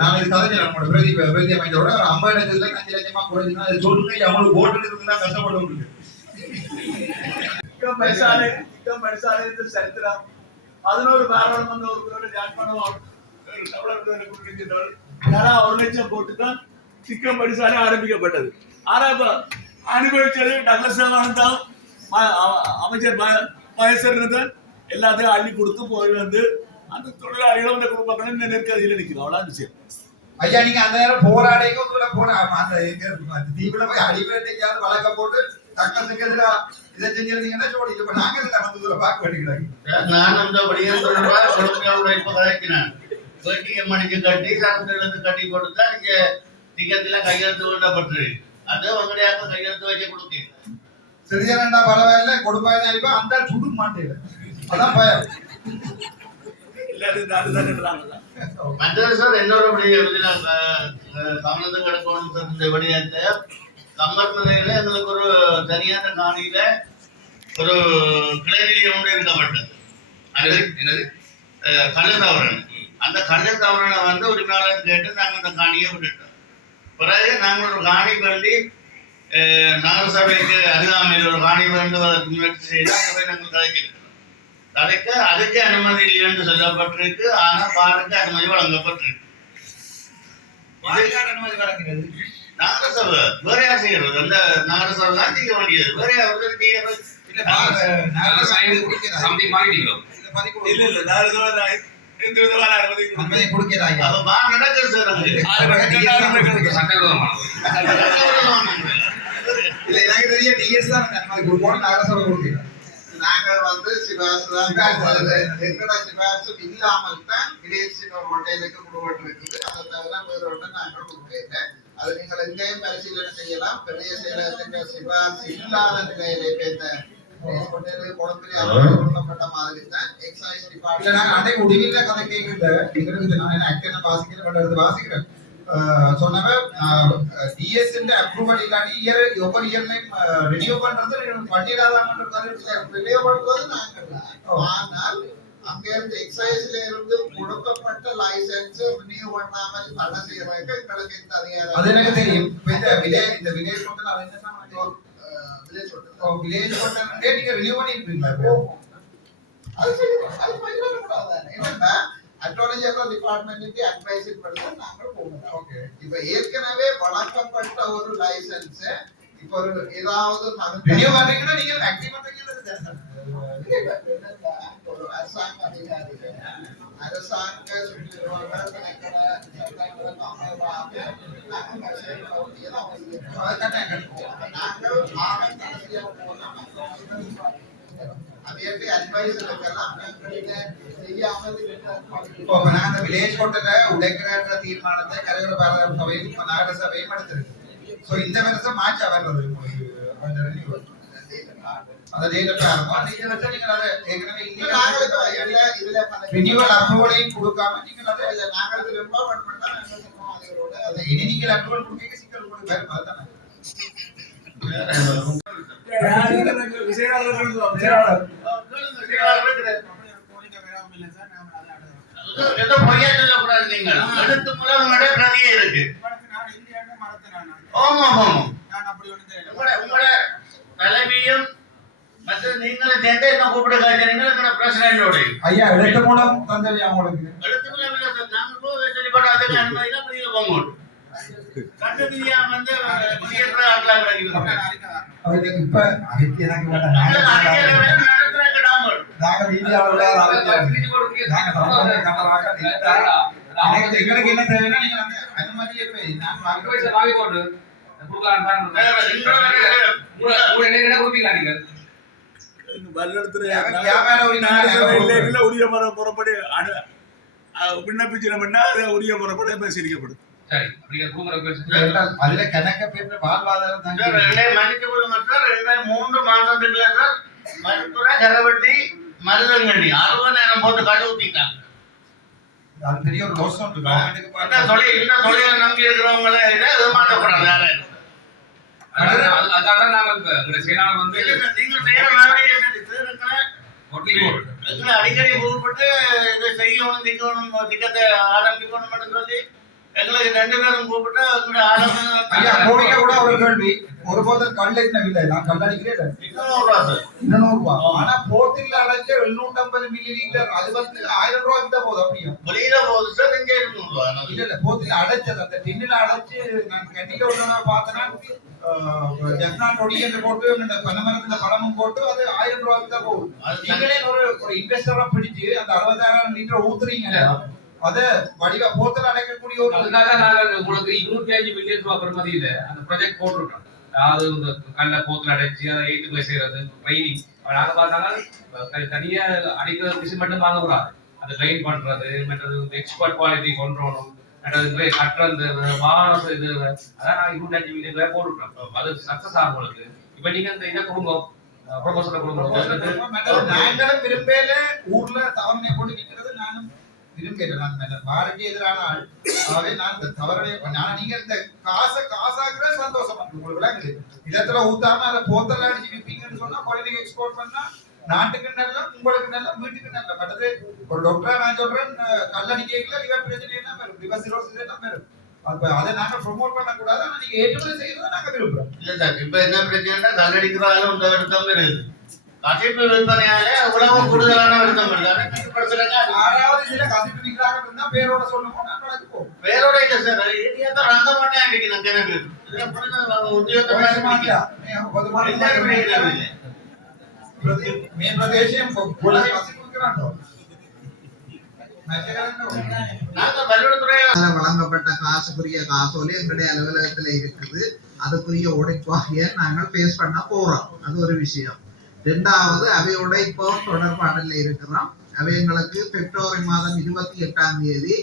நான் இது கதைச்சினேன் பிரதி அமைச்சரோட 50 லட்சத்துல 5 லட்சமா குறைஞ்சுன்னா சொல்லுங்க அவங்களுக்கு ஓட்டு இருக்குன்னா கஷ்டப்பட்டு சரித்திரம் 11 பாராளுமன்ற உறுப்பினர்கள் யாழ்ப்பாணம் 1 லட்சம் போட்டுதான் சிக்கம் படிசாலை ஆரம்பிக்கப்பட்டது. அனுபவிச்சது டக்ளஸ் தான் அமைச்சர் மகேஸ்வரன் எல்லாத்தையும் அள்ளி கொடுத்து போய் வந்து அந்த தொழிலாளிகளும் இந்த குடும்பங்களும் இந்த நெருக்கடியில் நிற்கிறோம். அவ்வளோ விஷயம். ஐயா நீங்க அந்த நேரம் போராடிக்கும் போன அந்த தீவிர போய் அடிப்படையாவது வழக்க போட்டு டக்ளஸுக்கு எதிராக இதை செஞ்சிருந்தீங்கன்னா சோடி. இப்ப நாங்க வந்து பார்க்க வேண்டிக்கிறாங்க. நான் அந்த இப்ப கதைக்கினேன் வேட்டியை மணிக்கு கட்டி சட்டத்திலிருந்து கட்டி கொடுத்தா இங்க திங்கத்துல கையெழுத்து கொண்டப்பட்டு அது உங்களுடைய கையெழுத்து வச்சு கொடுத்தீங்க. சரியானண்டா பரவாயில்ல கொடுப்பாங்க அந்த சுடு மாட்டேன். அதான் பயம். மற்றது சார் இன்னொரு கவனத்துக்கு எடுக்கணும் சார். இந்த விடயத்தை கம்பர் நிலையில எங்களுக்கு ஒரு தனியான காணியில ஒரு கிளை ஒன்று இருக்கப்பட்டது. என்னது கள்ளத்தவரன். அந்த கள்ளத்தவரனை வந்து உரிமையாளர் கேட்டு நாங்கள் அந்த காணியை விட்டுட்டோம். பிறகு நாங்கள் ஒரு காணி வேண்டி நகரசபைக்கு அருகாமையில் ஒரு காணி வேண்டுவதற்கு முயற்சி செய்து அங்கே போய் நாங்கள் கதைக்கிறோம். கதைக்க அதுக்கு அனுமதி இல்லை என்று சொல்லப்பட்டிருக்கு. ஆனால் பாருக்கு அனுமதி வழங்கப்பட்டிருக்கு. அனுமதி வழங்குகிறது நகரசபை வேற யார் செய்யறது? அந்த நகரசபை தான் செய்ய வேண்டியது. வேற யாரும் நாங்கள் வந்து சிபாசு எங்கட சிபாசு இல்லாமல் தான் ஹோட்டலுக்கு கொடுபட்டு இருக்குது. அதை தவிர வேற ஒன்று நாங்கள் கொடுக்கல. அது நீங்கள் எங்கேயும் பரிசீலனை செய்யலாம். பிரதேச செயலகத்தின் சிபாரிசு இல்லாத நிலையிலே இந்த கொடுக்கப்பட்ட மாதிரி தான் எக்ஸைஸ் டிபார்ட்மெண்ட். நான் அன்றைக்கு முடிவில் கதை கேட்கல எங்களுக்கு நான் ஆக்டர் வாசிக்கிறேன் சொன்னவன் டிஎஸ் அப்ரூவல் இல்லாட்டி ஒவ்வொரு இயர்லையும் ரினியூ பண்றது ரினியூ பண்றது நாங்கள். ஆனால் அங்க இருந்து எக்ஸைஸ்ல இருந்து கொடுக்கப்பட்ட லைசன்ஸ் ரினியூ பண்ணாமல் தடை செய்யறதுக்கு எங்களுக்கு இந்த அதிகாரம். அது எனக்கு தெரியும். இந்த வில்லேஜ் மட்டும் அது என்ன வில்லேஜ் மட்டும் நீங்க ரினியூ பண்ணிருக்கீங்களா? அது சரி, அது பண்ணக்கூடாது. என்னன்னா அட்வான்டேஜ் டிபார்ட்மெண்ட்டுக்கு அட்வைஸ் பண்ணி நாங்கள் போகணும். ஓகே, இப்ப ஏற்கனவே வழங்கப்பட்ட ஒரு லைசன்ஸ் இப்ப ஒரு ஏதாவது ரினியூ பண்றீங்கன்னா நீங்க அக்ரிமெண்ட் ஒரு அரசாங்க அதிகாரி அரசாங்க வில்லேஜ் கோட்டல உடைக்கிற தீர்மானத்தை கரையோர பாரத சபையும் நகர சபையும் எடுத்திருக்கு. சோ இந்த வருஷம் மார்ச் வர்றது அந்த டேட்டா இருக்கும். இந்த வருஷம் நீங்க அதை ஏற்கனவே ரினியூவல் அப்ரூவலையும் கொடுக்காம நீங்க அதை நாங்கள் திரும்ப பண்ணா அதை இனி நீங்கள் அப்ரூவல் கொடுக்க சிக்கல் கொடுப்பாரு. அதுதானே தலைமையும் மற்ற நீங்களும் சேர்ந்து என்ன கூப்பிட்டு காய்ச்சறீங்க பிரசிடண்டோட ஐயா எழுத்து மூலம் தந்தது அவங்களுக்கு எழுத்து மூலம் இல்லை சார். நாங்கள் சொல்லிப்படாதுக்கு அனுமதினா வெளியில போங்க கண்டு நீங்க வந்து ஆட்லாம் கிடைக்குது. இப்ப அதுக்கு எனக்கு நாங்க வீடியோவில் எங்களுக்கு என்ன தேவைன்னா நீங்க அந்த அனுமதியை வாங்கி போட்டு உரிய முறைப்படி விண்ணப்பிச்சினோம்னா அதை உரிய முறைப்படி பேசியிருக்கப்படும். அதுல கணக்க பேர் வாழ்வாதாரம் 3 மாசத்துக்குள்ள சார் மருத்துவ கரவட்டி மருதங்கண்ணி 60,000 போட்டு கட்டு ஊத்திட்டாங்க. அது பெரிய ஒரு தோஷம் இருக்கு. இந்த தொழிலை நம்பி இருக்கிறவங்கள இதை ஏமாற்றப்படாது. அதனால நாங்க செயலாளர் வந்து நீங்க செய்யற அடிக்கடி கூப்பிட்டு இதை செய்யணும் திட்டத்தை ஆரம்பிக்கணும் சொல்லி எங்களுக்கு 2 பேரும் கூப்பிட்டு கோவில கூட ஒரு கேள்வி. ஒரு போதல் கல்லெண்ணவில்லை, நான் கல்லடிக்கிறேன் 200 ஆனா போத்தில் அடைச்ச 750 மில்லி லிட்டர் அது வந்து 1000 ரூபாய் கிட்ட போதும். அப்படியும் வெளியில போகுது சார். 200 ரூபாய் இல்ல போத்தில் அடைச்சது அந்த டின்னில் அடைச்சு நான் கண்டில ஒண்ணு பார்த்தேன்னா ஜெஃப்னாட் போட்டு பனமரத்துல பழமும் போட்டு அது 1000 ரூபாய் கிட்ட போகுது. நீங்களே ஒரு இன்வெஸ்டரா பிடிச்சு அந்த 60,000 லிட்டர் ஊத்துறீங்க அத வடிவ போத்தல் அடைக்கக்கூடிய ஒரு அதுக்காக நாங்கள் உங்களுக்கு 205 மில்லியன் ரூபாய் பெறுமதியில அந்த ப்ராஜெக்ட் போட்டிருக்கோம். அதாவது இந்த கல்ல போத்தல் அடைச்சு அதை ஏற்றுமதி செய்யறது ட்ரைனிங் நாங்க பார்த்தாங்க தனியா அடிக்கிற விஷயம் மட்டும் வாங்க கூடாது. அதை ட்ரைன் பண்றது மற்றது எக்ஸ்பர்ட் குவாலிட்டி கொண்டு வரணும் மற்றது கட்டுற இந்த வாகனம் இது அதான் நாங்கள் 205 மில்லியன் ரூபாய் போட்டுருக்கோம். அது சக்சஸ் ஆகும் உங்களுக்கு. இப்ப நீங்க இந்த இதை கொடுங்க ப்ரொபோசலை கொடுங்க. நாங்களும் விரும்பல ஊர்ல தவறுனை கொண்டு நிற்கிறது நானும் விரும்புகிறேன். பாரதிய எதிரான ஆள் ஆகவே நான் இந்த தவறுடைய நீங்க இந்த காசாக்குற சந்தோஷம் உங்களுக்கு விளங்குது. இடத்துல ஊத்தாம அதை போத்தல அடிச்சு விற்பீங்கன்னு சொன்னா குழந்தைங்க எக்ஸ்போர்ட் பண்ணா நாட்டுக்கு நல்ல உங்களுக்கு நல்ல வீட்டுக்கு நல்ல. மற்றது ஒரு டாக்டரா நான் சொல்றேன் கல்லடிக்கல லிவர் பிரச்சனை என்ன வரும், லிவர் சிரோசிஸ் என்ன வரும். அப்ப அதை நாங்க ப்ரொமோட் பண்ண கூடாது. ஆனா நீங்க ஏற்றுமதி செய்யறதை நாங்க விரும்புறோம். இல்ல சார், இப்ப என்ன பிரச்சனைனா கல்லடிக்கிறாலும் இந்த வருத்தம் வருது. கசிப்பு விற்பனையால உலக கூடுதலான வருத்தம் வருது. 6வது இதுல கசிப்பு விற்கிறாங்க இருந்தா பேரோட சொல்லுங்க நான் நடக்கும். பேரோட இல்ல சார், ஏரியா தான் ரங்க மாட்டேன் அடிக்கணும் எனக்கு. இத புரிஞ்சு உத்தியோகமா මේ ප්‍රදේශයෙන් ගොඩක් කසිපු කරනවා. வழங்கப்பட்ட காசுக்குரிய காசோலி எங்களுடைய அலுவலகத்துல இருக்குது. அதுக்குரிய உடைப்பாகிய நாங்கள் பேஸ் பண்ண போறோம். அது ஒரு விஷயம். 2வது அவையோட இப்போ தொடர்பாடல இருக்கிறோம். அவை எங்களுக்கு பிப்ரவரி மாதம் 28ஆம் தேதி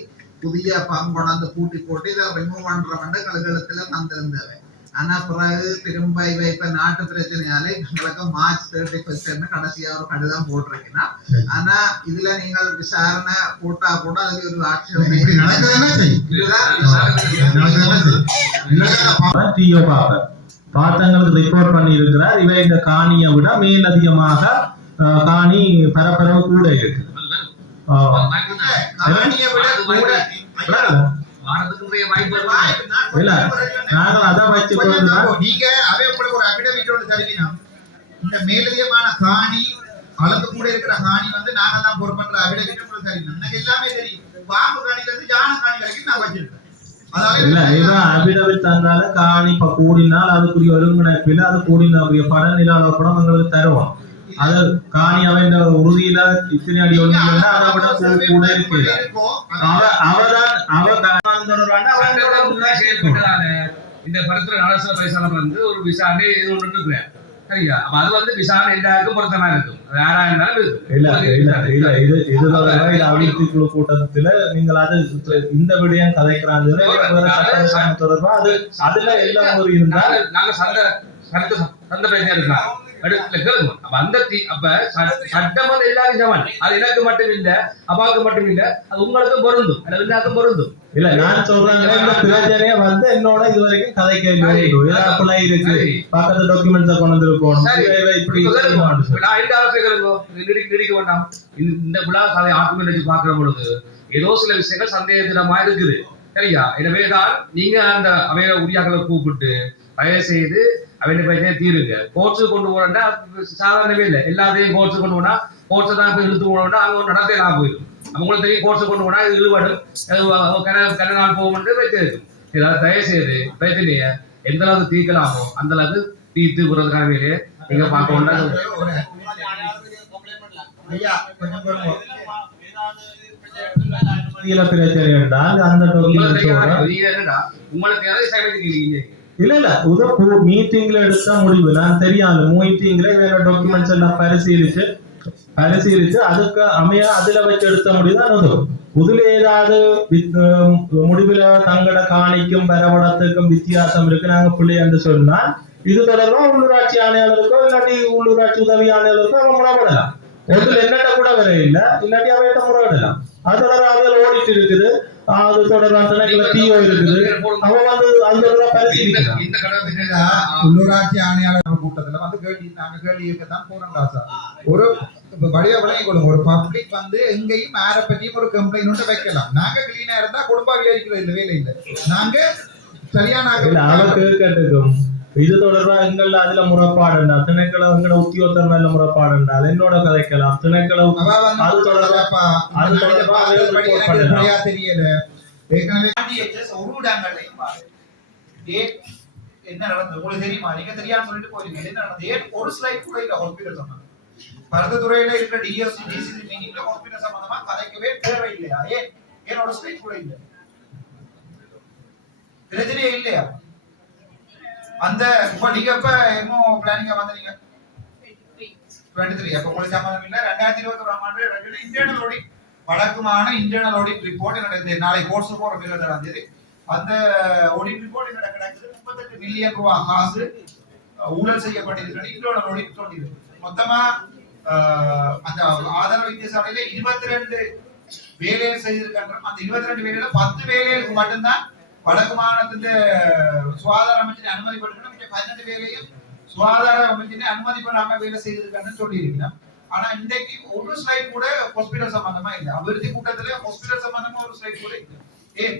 புதிய பங்கு கொண்டாந்து கூட்டி போட்டு இதை ரிமூவ் பண்றவன் கழுகலத்துல தந்திருந்தவை. ஆனா பிறகு திரும்ப இவை இப்ப நாட்டு பிரச்சனையால எங்களுக்கு மார்ச் 31 கடைசியா ஒரு கடிதம் போட்டிருக்கீங்கன்னா, ஆனா இதுல நீங்கள் விசாரணை போட்டா கூட அதுல ஒரு ஆட்சேபனை பார்த்தங்களுக்கு ரிப்போர்ட் பண்ணி இருக்கிறார். இவை இந்த காணியை விட மேலதிகமாக காணி பரப்பரவு கூட இருக்கு. நாங்கள் அதான் வச்சு நீங்க அதே போல ஒரு அபிடவிட்டோட தருவீங்க. இந்த மேலதிகமான காணி அளந்து கூட இருக்கிற காணி வந்து நாங்க தான் பொறுப்பற்ற அபிடவிட்டோட தருவீங்க. எனக்கு எல்லாமே தெரியும். பாம்பு காணில இருந்து ஜான காணி வரைக்கும் நான் வச்சிருக்கேன். அபிடவிட் தந்தால காணி இப்ப கூடினால் அதுக்குரிய ஒருங்கிணைப்பில் அது கூடின படம் நில அளவுப்படம் எங்களுக்கு தருவோம். அது காணி அவன் உறுதியில இத்தனை அடி ஒன்று அதை விட கூட இருக்கு. இந்த பரிசுர நலச பரிசாலம் வந்து ஒரு விசாரணை இது ஒன்று இருக்கிறேன். சரியா? அப்ப அது வந்து விசாரணை எல்லாருக்கும் பொருத்தமா இருக்கும். யாரா இருந்தாலும் அபிவிருத்தி குழு கூட்டத்துல நீங்கள் அது இந்த விடயம் கதைக்கிறாங்க தொடர்பா அது அதுல எல்லாம் ஒரு இருந்தால் நாங்க சந்த பிரச்சனை இருக்கலாம். சட்டம் வந்து எல்லாரும் சமன். அது எனக்கு மட்டும் இல்ல, அப்பாவுக்கு மட்டும் இல்ல, அது உங்களுக்கும் பொருந்தும், எல்லாருக்கும் பொருந்தும். இல்ல நான் சொல்றேன், இந்த பிரச்சனையே வந்து என்னோட இது வரைக்கும் கதை கேள்வி இருக்கு. பக்கத்து டாக்குமெண்ட்ஸ் கொண்டு இருக்கணும். நான் எந்த அவசியம் நீடிக்க வேண்டாம். இந்த விழா கதை ஆக்குமெண்ட் வச்சு பாக்குற பொழுது ஏதோ சில விஷயங்கள் சந்தேகத்தினமா இருக்குது. சரியா? எனவேதான் நீங்க அந்த அவைய உரியாக்களை கூப்பிட்டு தயவு செய்து அவன் பிரச்சனை தீருங்க. கோர்ட்ஸுக்கு கொண்டு போனா சாதாரணமே இல்லை. எல்லாத்தையும் கோர்ட்ஸுக்கு கொண்டு போனா கோர்ட்ஸை தான் போய் இழுத்து போனோம்னா அங்க நடத்தே நான் போயிடும். அவங்களுக்கு தெரியும் கோர்ட்ஸுக்கு கொண்டு போனா இது இழுபடும், கன நாள் போகும்னு பிரச்சனை இருக்கும். ஏதாவது தயவு செய்து பிரச்சனைய எந்த அளவுக்கு தீர்க்கலாமோ அந்த அளவுக்கு தீர்த்து விடுறதுக்கான வேலையை நீங்க பார்க்க வேண்டாம். பிரச்சனை என்றால் அந்த உங்களுக்கு இல்ல மீட்டிங்ல எடுத்த முடிவு நான் தெரியாது. மீட்டிங்ல வேற டாக்குமெண்ட்ஸ் எல்லாம் பரிசீலிச்சு அதுக்கு அமைய அதுல வச்சு எடுத்த முடிவுதான் உதவும். இதுல ஏதாவது முடிவுல தங்கட காணிக்கும் வரவடத்துக்கும் வித்தியாசம் இருக்கு நாங்க பிள்ளைன்னு சொன்னால் இது தொடர்பா உள்ளூராட்சி ஆணையாளருக்கோ இல்லாட்டி உள்ளூராட்சி உதவி ஆணையாளருக்கோ அவங்க முறைப்படலாம். இதுல என்னட்ட கூட வர இல்லை, இல்லாட்டி அவையிட்ட முறைப்படலாம். அது தொடர்பா அதில் ஓடிட்டு இருக்குது. அது தொடர்பான டிஓ இருக்குது. அவன் வந்து அந்த உள்ளூராட்சி ஆணையாளர் கூட்டத்துல வந்து நாங்க கேள்வி இருக்கத்தான் போறோம். ஒரு வடிவ விளங்கி கொடுங்க. ஒரு பப்ளிக் வந்து எங்கேயும் யார பற்றியும் ஒரு கம்ப்ளைண்ட் வைக்கலாம். நாங்க கிளீனா இருந்தா குடும்ப விசாரிக்கிறது இல்லை, வேலை இல்லை. நாங்க சரியான கேட்டுக்கும் இது தொடர்பா எங்கள் அதுல முறைப்பாடுண்டா திணைக்கள எங்களோட உத்தியோகத்தர் மேல முறைப்பாடுண்டால் என்னோட கதைக்கலாம். திணைக்கள அது தொடர்பா தெரியல. என்ன நடந்தது உங்களுக்கு தெரியுமா? நீங்க தெரியாம சொல்லிட்டு போறீங்க. என்ன நடந்தது? ஒரு ஸ்லைட் கூட இல்ல ஹாஸ்பிடல் சம்பந்தமா. பரதத்துறையில இருக்கிற டிஎஸ்சி டிசிசி மீட்டிங்ல ஹாஸ்பிடல் சம்பந்தமா கதைக்கவே தேவையில்லையா? ஏன் ஒரு ஸ்லைட் கூட இல்ல? பிரச்சனையே இல்லையா? அந்த இப்ப நீங்க இப்ப என்னமோ பிளானிங்கா வந்தீங்க 23 அப்ப உங்களுக்கு சம்பந்தம் இல்ல. 2021 ஆண்டு இன்டர்னல் ஆடிட் வழக்கமான இன்டர்னல் ஆடிட் ரிப்போர்ட் நடந்தது. நாளை கோர்ஸ் போற 22ஆம் தேதி அந்த ஆடிட் ரிப்போர்ட் என்ன கிடைச்சது? 38 மில்லியன் ரூபாய் காசு ஊழல் செய்யப்பட்டிருக்கிறது. இன்டர்னல் ஆடிட் சொல்லிருக்கு. மொத்தமா அந்த ஆதார வைத்தியசாலையில 22 வேலைகள் செய்திருக்காங்க. அந்த 22 வேலையில 10 வேலைகளுக்கு மட்டும்தான் வடக்கு மாநிலத்தின் சுகாதார அமைச்சின் அனுமதி பெற்றணும். 18 வேலையும் சுகாதார அமைச்சின் அனுமதி பெறாம வேலை செய்திருக்காங்கன்னு சொல்லி இருக்கிறோம். ஆனா இன்றைக்கு ஒரு ஸ்லைட் கூட ஹாஸ்பிடல் சம்பந்தமா இல்லை. அபிவிருத்தி கூட்டத்துல ஹாஸ்பிடல் சம்பந்தமா ஒரு ஸ்லைட் கூட இல்லை. ஏன்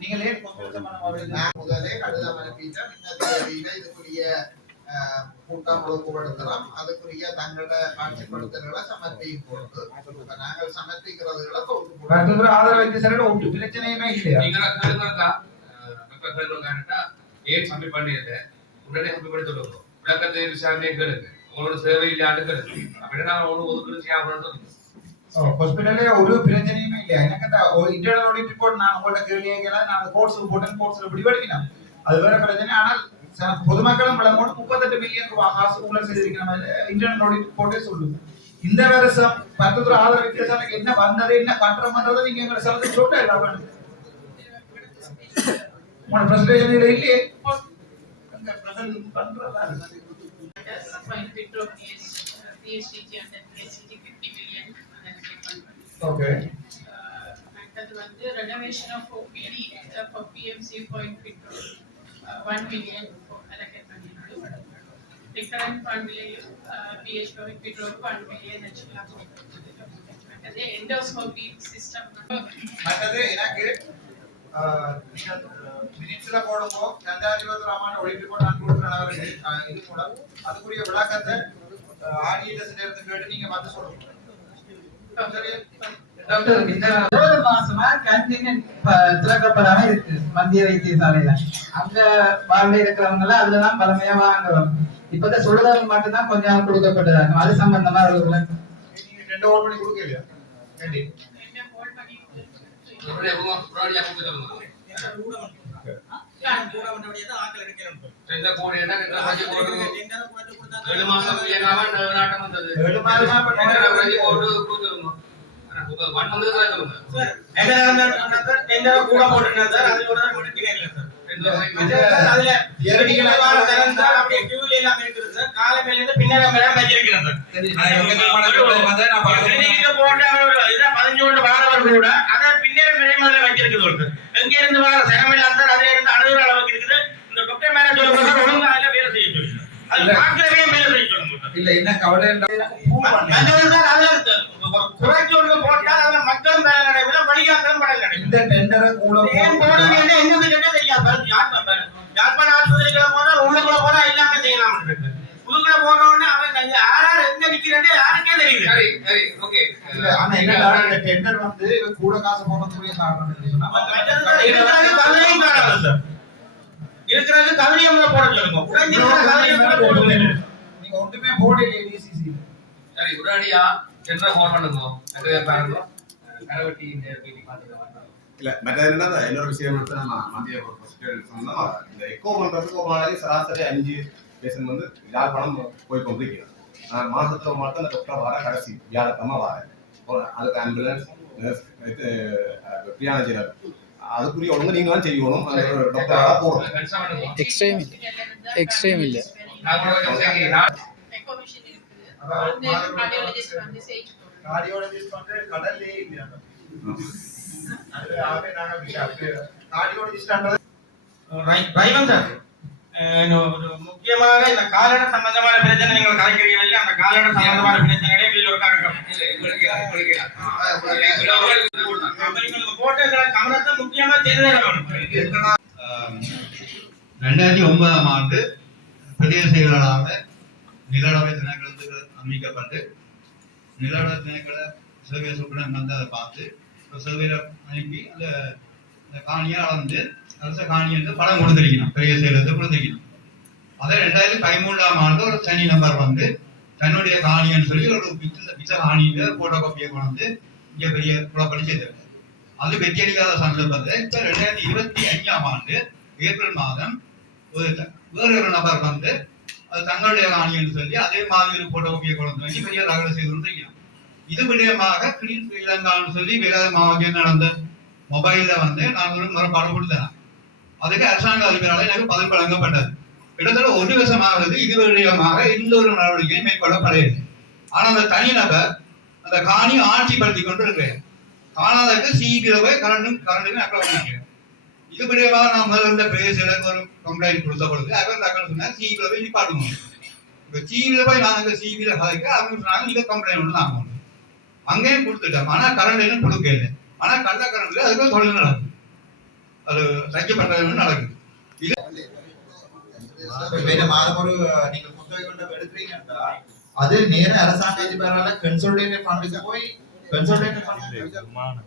நீங்களே முதலே கடிதம் அனுப்பிட்டா இதுக்குரிய கூட்டம் ஒழுங்குபடுத்தலாம். அதுக்குரிய தங்களோட காட்சிப்படுத்தல்களை சமர்ப்பிக்கும் பொழுது நாங்கள் சமர்ப்பிக்கிறதுகளை ஆதரவு வைத்தியசாலையில ஒன்று பிரச்சனையுமே இல்லையா? ஏன் சப்மிட் பண்ணியது உடனே சப்மிட் பண்ணி சொல்லுங்க. விளக்கத்தை விசாரணையை கேளுங்க. உங்களோட சேவை இல்லையான்னு கேளுங்க. அப்படின்னா நான் ஒன்று ஒதுக்கீடு செய்யப்படுறது ஹாஸ்பிடல்ல ஒரு பிரச்சனையுமே இல்லையா? எனக்கு அந்த இன்டர்னல் ஆடிட் ரிப்போர்ட் நான் உங்கள்ட்ட கேள்வி கேட்கல. நான் கோர்ஸ் போட்டேன், கோர்ஸ்ல இப்படி படிக்கணும். அது வேற பிரச்சனை. ஆனால் பொதுமக்களும் விளங்கணும் 38 மில்லியன் ரூபாய் காசு ஊழல் செய்திருக்கிற மாதிரி இன்டர்னல் ஆடிட் போட்டே சொல்லுது. இந்த வருஷம் 10 ஆதரவு வித்தியாசம் என்ன வந்தது என்ன கட்டுறோம்ன்றதை நீங்க எங்களை செலவு சொல்லிட்டு எல்லாம் உங்களோட பிரசன்டேஷன் இல்லையே பண்றதா okay. அடுத்தது வந்து renovation of OPD for PMC point petrol 1 million allocate பண்ணிருக்கோம். Recurrent fund PH point petrol 1 million வச்சுக்கலாம். அது endoscopy system மற்றது எனக்கு மினிட்ஸ்ல போடும்போ 2021 ஆண்டு ஒழிப்பு போட்டு நான் கொடுக்குறேன் இது கூட அதுக்குரிய விளக்கத்தை ஆடியன்ஸ் நேரத்தை கேட்டு நீங்க பார்த்து சொல்லுங்க. டாக்டர் இந்த ஒரு மாசமா கேண்டீன் திறக்கப்படாம இருக்கு மத்திய வைத்தியசாலையில. அங்க வாழ்ல இருக்கிறவங்க எல்லாம் அதுலதான் பழமையா வாங்குறோம். இப்பதான் சுடுதல் மட்டும் தான் கொஞ்ச நாள் கொடுக்கப்பட்டதாகும். அது சம்பந்தமா நீங்க 2 ஹோல்ட் பண்ணி கொடுக்கலையா கேண்டீன்? எங்க இருந்து வர செலவில்லாத அதே இருந்து அழுகுற அளவுக்கு இருக்குது. இந்த டாக்டர் மேல சொல்லும்போது ஒழுங்கா அதுல வேலை செய்ய சொல்லணும். அது பார்க்கவே வேலை செய்ய சொல்லணும். இல்ல என்ன கவலை குறைச்சு ஒன்று போட்டால் அதுல மக்களும் வேலை நடைபெற வழிகாட்டலும் படல் நடைபெறும். இந்த டெண்டரை கூட ஏன் போடுறது என்னது கேட்டா தெரியாது. யாழ்ப்பாண ஆஸ்பத்திரிகளை போனா உள்ளுக்குள்ள போனா எல்லாமே செய்யலாம். புதுக்குள்ள போன உடனே அவன் யாராரு எங்க நிக்கிறேன்னு யாருக்கே தெரியுது. சரி சரி ஓகே. ஆனா என்ன டெண்டர் வந்து கூட காசு போனதுக்குரிய காரணம் சொன்னா இருக்கிறது கவனியம் போட சொல்லுங்க. கவனியம் போடுங்க. நீங்க ஒன்றுமே போடலையே டிசிசி. சரி உடனடியா டெண்டர் போன் பண்ணுங்க. அது பாருங்க கரவட்டி இந்த மீட்டிங் பார்த்துட்டு இல்ல மற்ற என்ன இன்னொரு விஷயம் வந்து நம்ம மத்திய சொன்னா இந்த எக்கோ பண்றதுக்கு ஒரு நாளைக்கு சராசரி 5 பேஷண்ட் வந்து யாழ்ப்பாணம் போய் கொண்டிருக்கிறார். மாசத்துல மட்டும் அந்த டாக்டர் வர கடைசி வியாழக்கிழமை வரேன். அதுக்கு ஆம்புலன்ஸ் பிரியாணி அதுக்குரிய ஒழுங்கு நீங்க தான் செய்யணும். டாக்டரா போறோம் எக்ஸ்ட்ரீம் இல்ல கார்டியாலஜிஸ்ட் வந்து கடல்லே இல்லையா? அது ஆவே நாங்க கார்டியாலஜிஸ்ட்ன்றது ரைவன் சார் ஒரு முக்கியமான இந்த காலட சம்பந்தமான பிரச்சனை நீங்கள் கலைக்கிறீர்கள். அந்த காலட சம்பந்தமான பிரச்சனைகளே ஒரு போட்ட கவனத்தை முக்கியமா தெரிந்து 2009ஆம் ஆண்டு பிரதேச செயலாளராக நிலடமை திணைக்களத்துக்கு அமைக்கப்பட்டு நிலடமை திணைக்கள சேவை சுப்பிரமணியன் வந்து அதை பார்த்து சேவையில அனுப்பி அந்த காணியை அளந்து அரச காணி என்று பணம் கொடுத்திருக்கணும். பெரிய செயலத்தை கொடுத்திருக்கணும். அதை 2013ஆம் ஆண்டு ஒரு தனி நம்பர் வந்து தன்னுடைய காணின்னு சொல்லி ஒரு பிச்ச காணியில போட்டோ காப்பியை கொண்டு இங்க பெரிய குழப்படி செய்திருக்காரு. அது வெற்றியடிக்காத சந்தர்ப்பத்தை இப்ப 2025ஆம் ஆண்டு ஏப்ரல் மாதம் வேறு ஒரு நபர் வந்து அது தங்களுடைய காணின்னு சொல்லி அதே மாதிரி ஒரு போட்டோ காப்பியை கொண்டு வந்து பெரிய தகவல் செய்து கொண்டிருக்கணும். இது விடயமாக ஸ்ரீலங்கான்னு சொல்லி வேளாண் மாவட்டம் நடந்த மொபைல்ல வந்து நான் ஒரு முறைப்பாடு கொடுத்தேன். அதுக்கு அரசாங்க அதிபரால் எனக்கு பதில் வழங்கப்பட்டது. கிட்டத்தட்ட 1 வருஷமாவது இது விடயமாக எந்த ஒரு நடவடிக்கையும் மேற்கொள்ளப்படையது. ஆனா அந்த தனிநபர் அந்த காணி ஆட்சிப்படுத்திக் கொண்டு இருக்கிறேன். காணாதற்கு சீக்கிரமே கரண்டும் அக்கறை பண்ணிக்கிறேன். இது விடயமாக நான் முதல்ல பிரதேசத்துக்கு ஒரு கம்ப்ளைண்ட் கொடுத்த பொழுது அவர் தகவல் சொன்னார் சீக்கிரமே நிப்பாட்டுங்க. இப்ப சீவில போய் நான் அங்க சீவில கதைக்க அவங்க சொன்னாங்க நீங்க கம்ப்ளைண்ட் ஒன்று நாங்க அங்கேயும் கொடுத்துட்டோம். ஆனா கரண்ட் கொடுக்கல. ஆனா கள்ள கரண்ட்ல அதுக்கு தொழில் நடக்குது. அது தைக்கப்பட்டது நடக்குது. மாதம் ஒரு நீங்க புத்தகம் கொண்டு எடுக்கிறீங்கன்னா அது நேர அரசாங்க அதிபரால கன்சல்டேட்டிவ் ஃபண்டுக்கு போய் கன்சல்டேட்டிவ் ஃபண்ட்